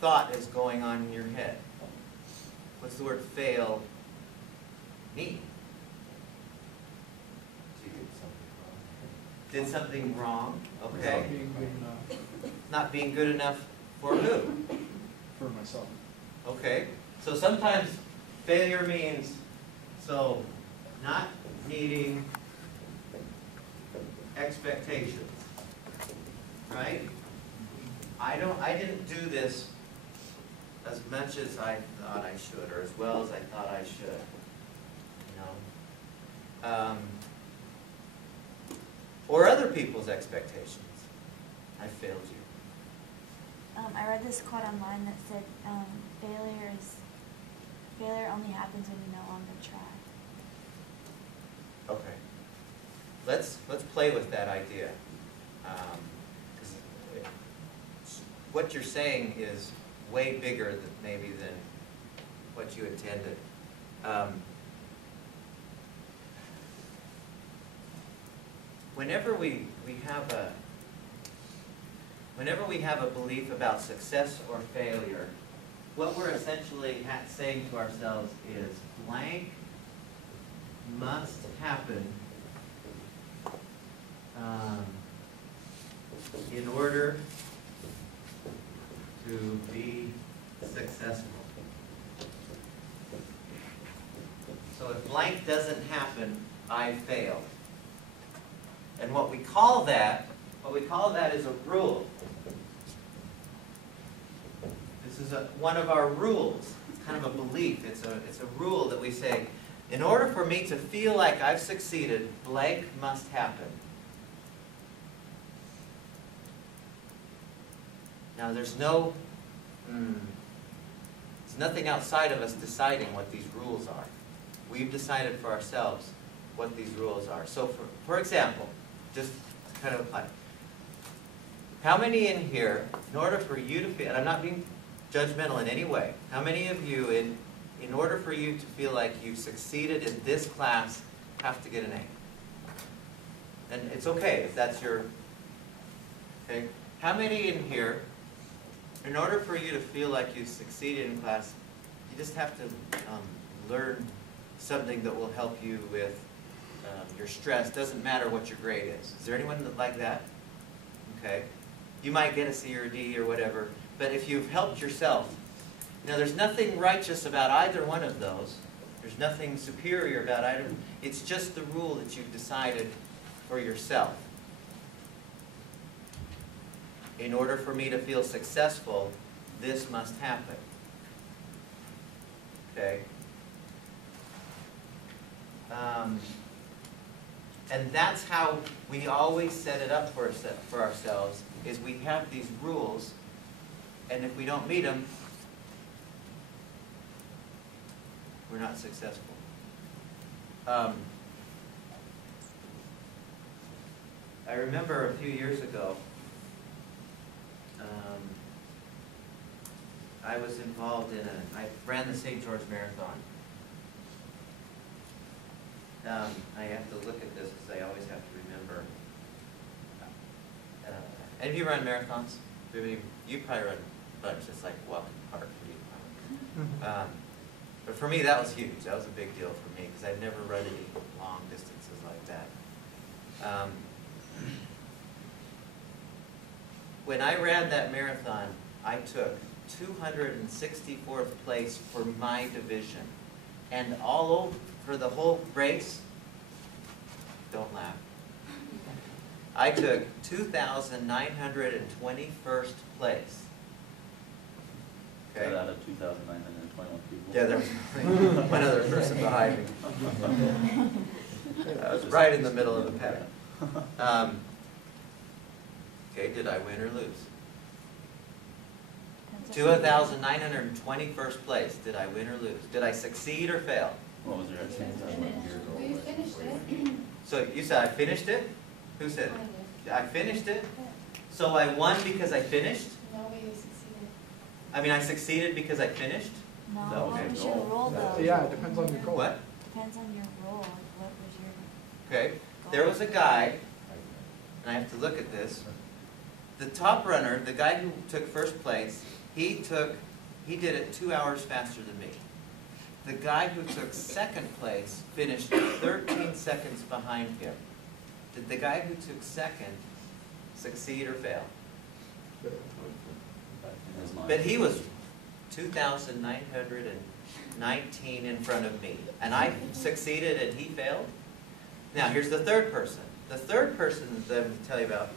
thought is going on in your head? What's the word fail mean? Did something wrong? Okay. Not being good enough Not being good enough for who? for myself. Okay. So sometimes failure means not meeting expectations. Right? I didn't do this as much as I thought I should, or as well as I thought I should. You know? Or other people's expectations. I failed you. I read this quote online that said, failure only happens when you no longer try. Okay. Let's play with that idea. 'Cause what you're saying is way bigger maybe than what you intended. Whenever we have a belief about success or failure, what we're essentially saying to ourselves is blank must happen in order to be successful. So if blank doesn't happen, I fail. And what we call that is a rule. This is one of our rules. It's kind of a belief. It's a rule that we say, in order for me to feel like I've succeeded, blank must happen. Now there's nothing outside of us deciding what these rules are. We've decided for ourselves what these rules are. So for example, just kind of apply. How many in here, in order for you to feel, and I'm not being judgmental in any way, how many of you, in order for you to feel like you've succeeded in this class, have to get an A? And it's okay if that's your, okay? How many in here, in order for you to feel like you've succeeded in class, you just have to learn something that will help you with your stress? Doesn't matter what your grade is. Is there anyone like that? Okay. You might get a C or a D or whatever, but if you've helped yourself, there's nothing righteous about either one of those. There's nothing superior about either. It's just the rule that you've decided for yourself. In order for me to feel successful, this must happen. Okay? And that's how we always set it up for ourselves, is we have these rules, and if we don't meet them, we're not successful. I remember a few years ago, I was involved in I ran the St. George Marathon. I have to look at this because I always have to remember. Any of you run marathons? You probably run a bunch. It's like walking park for you. But for me, that was huge. That was a big deal for me because I'd never run any long distances like that. When I ran that marathon, I took 264th place for my division. And all over, for the whole race, don't laugh, I took 2,921st place. Out of 2,921 people. Yeah, there was only one other person behind me. I was right in the middle of the pack. Okay, did I win or lose? 2,921st place. Did I win or lose? Did I succeed or fail? What was your experience? Well, you finished it. So you said I finished it? Who said it? I finished it? So I won because I finished? No, you succeeded. I mean, I succeeded because I finished? No, No, what okay, was your no. role though? Yeah, it depends on your goal. What? Depends on your role. Like, what was your Okay, there was a guy, and I have to look at this. The top runner, the guy who took first place, he did it 2 hours faster than me. The guy who took second place finished 13 seconds behind him. Did the guy who took second succeed or fail? In his mind. But he was 2,919 in front of me. And I succeeded and he failed? Now, here's the third person. The third person that I'm going to tell you about,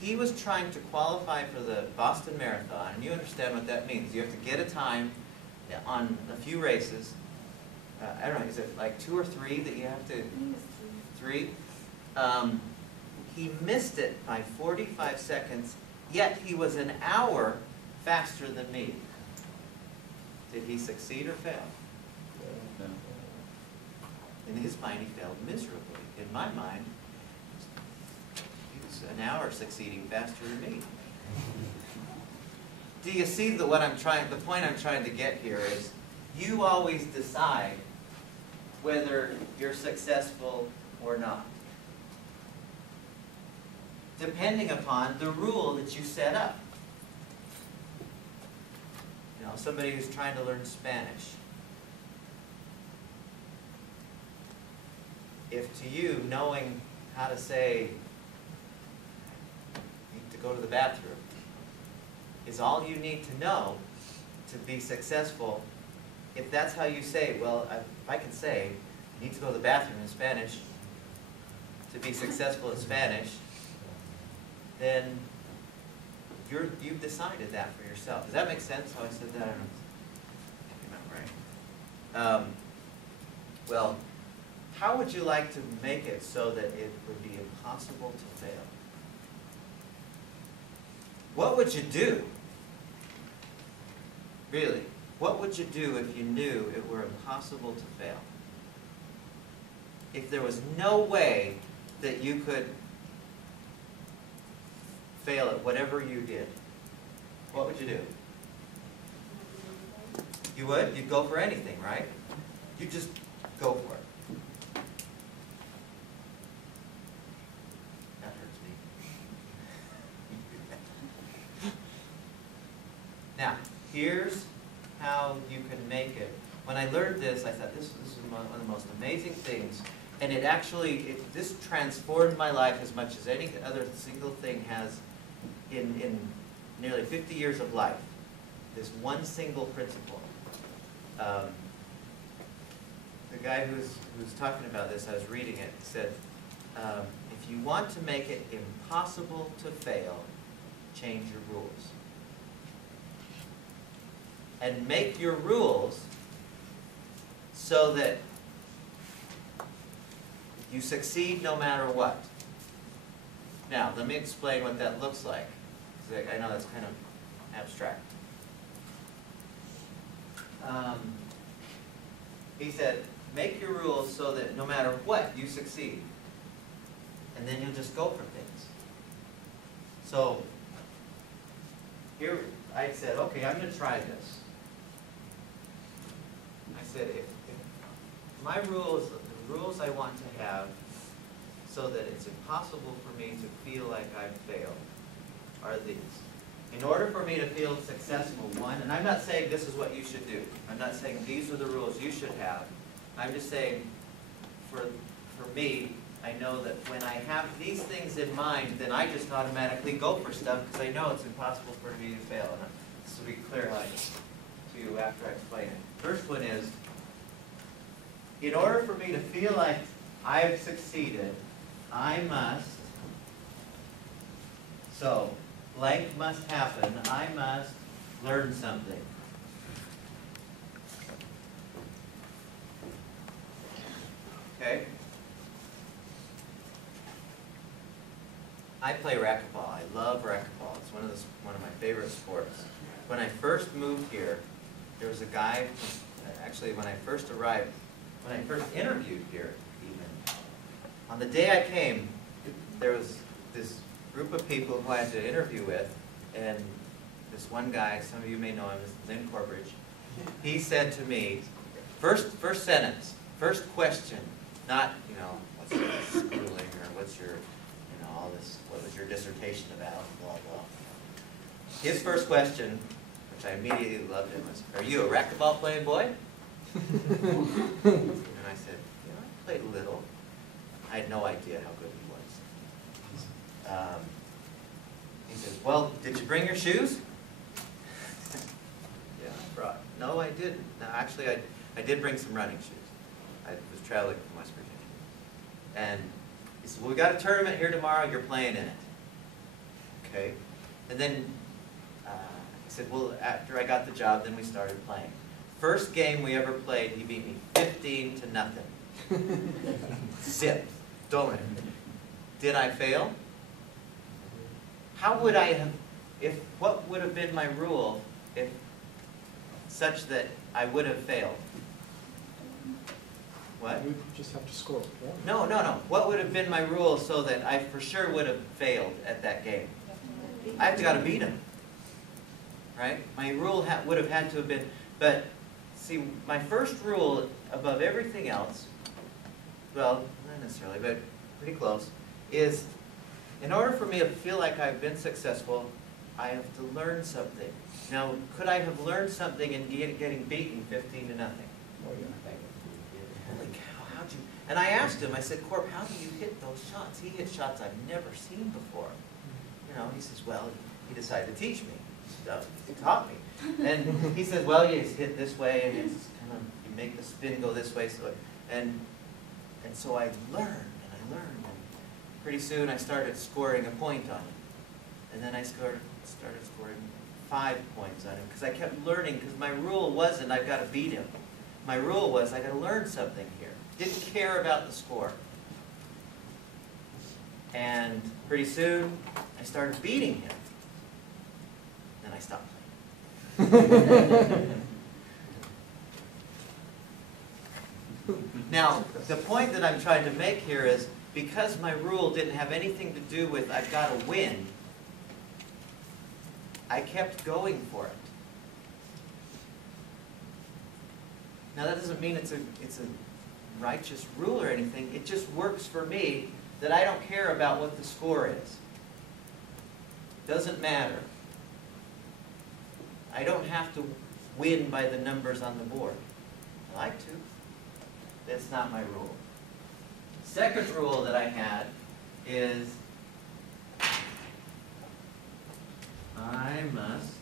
he was trying to qualify for the Boston Marathon. And you understand what that means. You have to get a time on a few races. I don't know, is it like 2 or 3 that you have to? 3? He missed it by 45 seconds, yet he was an hour faster than me. Did he succeed or fail? No. In his mind, he failed miserably. In my mind, he was an hour succeeding faster than me. Do you see the point I'm trying to get here is you always decide whether you're successful or not, depending upon the rule that you set up. You know, somebody who's trying to learn Spanish. If to you, knowing how to say, need to go to the bathroom, is all you need to know to be successful, if that's how you say, well, if I can say, you need to go to the bathroom in Spanish to be successful in Spanish, then you've decided that for yourself. Does that make sense how I said that? I don't know. I can't remember right. Well, how would you like to make it so that it would be impossible to fail? What would you do? Really, what would you do if you knew it were impossible to fail? If there was no way that you could fail at whatever you did, what would you do? You would? You'd go for anything, right? You'd just go for it. That hurts me. Now, here's how you can make it. When I learned this, I thought this is one of the most amazing things. And it actually, this transformed my life as much as any other single thing has in nearly 50 years of life. This one single principle. The guy who's talking about this, I was reading it, said, if you want to make it impossible to fail, change your rules. And make your rules so that you succeed no matter what. Now, let me explain what that looks like, because I know that's kind of abstract. He said, make your rules so that no matter what, you succeed. and then you'll just go for things. So here I said, okay, I'm going to try this. I said, if my rules, the rules I want to have so that it's impossible for me to feel like I've failed are these. In order for me to feel successful, one, and I'm not saying this is what you should do. I'm not saying these are the rules you should have. I'm just saying for me, I know that when I have these things in mind, then I just automatically go for stuff because I know it's impossible for me to fail. And this will be clear to you after I explain it. First one is, in order for me to feel like I've succeeded, I must, so blank must happen, I must learn something. Okay? I play racquetball. I love racquetball. It's one of my favorite sports. When I first moved here, there was a guy, actually when I first arrived, when I first interviewed here even, on the day I came, there was this group of people who I had to interview with, and this one guy, some of you may know him, is Lynn Corbridge. He said to me, first sentence, first question, not, what's your schooling or what's your, all this, what was your dissertation about, blah, blah. His first question, which I immediately loved him, was, are you a racquetball playing boy? And I said, I played a little. I had no idea how good he was. He says, well, did you bring your shoes? Yeah, I brought. No, I didn't. No, actually, I did bring some running shoes. I was traveling from West Virginia. And he said, well, we got a tournament here tomorrow. You're playing in it. Okay. And then he said, well, after I got the job, then we started playing. First game we ever played, he beat me 15-0. Zip. Don't it? Did I fail? How would I have, what would have been my rule if such that I would have failed? What? You just have to score a point. No. What would have been my rule so that I for sure would have failed at that game? I've got to beat him. Right? My rule would have had to have been, but see, my first rule above everything else, well, not necessarily, but pretty close, is in order for me to feel like I've been successful, I have to learn something. Now, could I have learned something in getting beaten 15-0? Oh, yeah. Holy cow, how'd you... And I asked him, I said, Corp, how do you hit those shots? He hit shots I've never seen before. He says, well, he decided to teach me. He taught me. And he said, well, you hit this way, and it's kind of, you make the spin go this way. And so I learned, and pretty soon I started scoring a point on him. And then I started scoring 5 points on him, because I kept learning, because my rule wasn't I've got to beat him. My rule was I've got to learn something here. Didn't care about the score. And pretty soon I started beating him. Then I stopped playing. Now, the point that I'm trying to make here is, because my rule didn't have anything to do with I've got to win, I kept going for it. Now that doesn't mean it's a righteous rule or anything. It just works for me that I don't care about what the score is. Doesn't matter. I don't have to win by the numbers on the board. I like to. That's not my rule. Second rule that I had is I must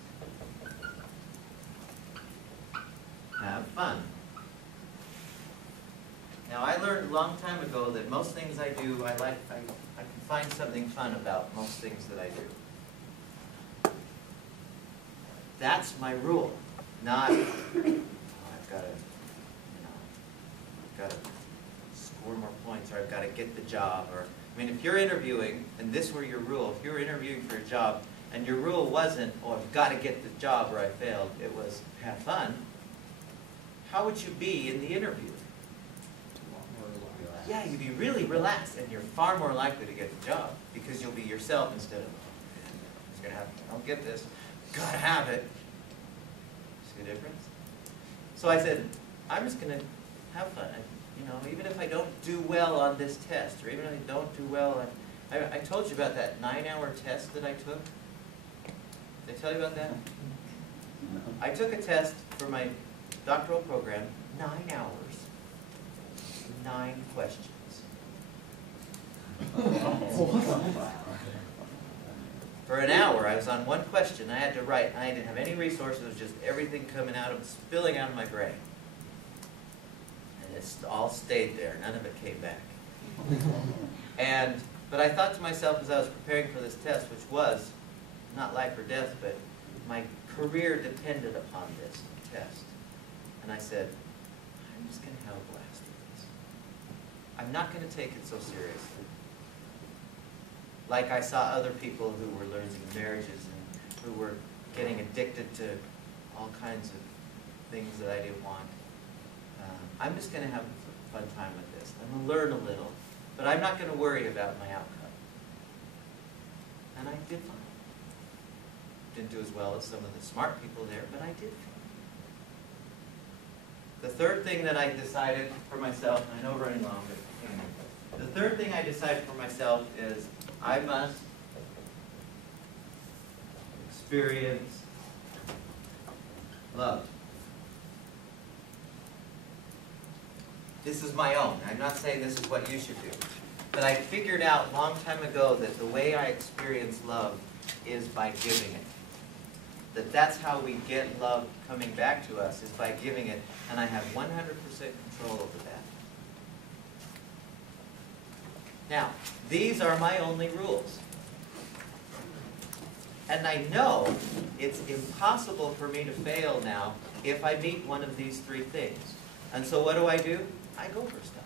have fun. Now, I learned a long time ago that most things I do, I can find something fun about most things that I do. That's my rule, not, I've got to score more points, or I've got to get the job, or, I mean, if you're interviewing, and this were your rule, if you were interviewing for a job, and your rule wasn't, oh, I've got to get the job or I failed, it was have fun, how would you be in the interview? yeah, you'd be really relaxed, and you're far more likely to get the job because you'll be yourself instead of, oh, it's gonna happen. I don't get this. Gotta have it. See the difference? So I said, I'm just gonna have fun. You know, even if I don't do well on this test, or even if I don't do well on, I told you about that 9-hour test that I took. Did I tell you about that? No. I took a test for my doctoral program, 9 hours, 9 questions. For an hour, I was on one question I had to write, and I didn't have any resources, it was just everything coming out of, spilling out of my brain. And it all stayed there, none of it came back. But I thought to myself as I was preparing for this test, which was not life or death, but my career depended upon this test. And I said, I'm just going to have a blast with this. I'm not going to take it so seriously. Like I saw other people who were losing marriages and who were getting addicted to all kinds of things that I didn't want. I'm just going to have a fun time with this. I'm going to learn a little, but I'm not going to worry about my outcome. And I did fine. Didn't do as well as some of the smart people there, but I did fine. The third thing that I decided for myself, and I know we're running long, but the third thing I decided for myself is I must experience love. This is my own. I'm not saying this is what you should do. But I figured out a long time ago that the way I experience love is by giving it. That's how we get love coming back to us, is by giving it, and I have 100% control over that. Now, these are my only rules. And I know it's impossible for me to fail now if I meet one of these 3 things. And so what do? I go for stuff.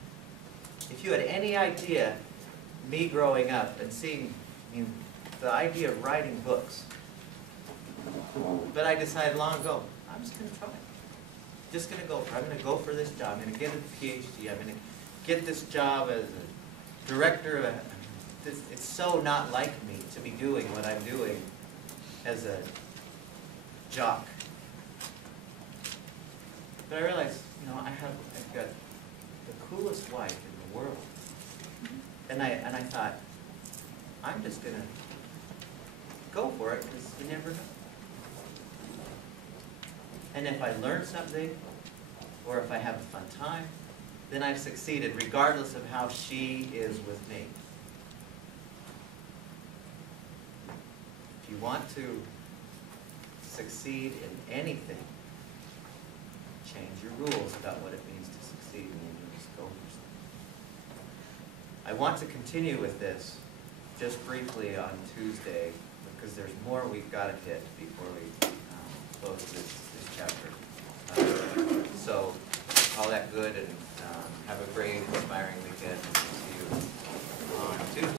If you had any idea, me growing up and seeing, the idea of writing books, but I decided long ago, I'm just going to try it. Just going to go for it. I'm going to go for this job. I'm going to get a PhD. I'm going to get this job as a director of it's so not like me to be doing what I'm doing as a jock. But I realized, I've got the coolest wife in the world. And I thought, I'm just going to go for it because you never know. And if I learn something, or if I have a fun time, then I've succeeded regardless of how she is with me. If you want to succeed in anything, change your rules about what it means to succeed, and you just go for something. I want to continue with this just briefly on Tuesday, because there's more we've got to hit before we close this chapter. So call that good, and have a great, inspiring weekend. See you on Tuesday.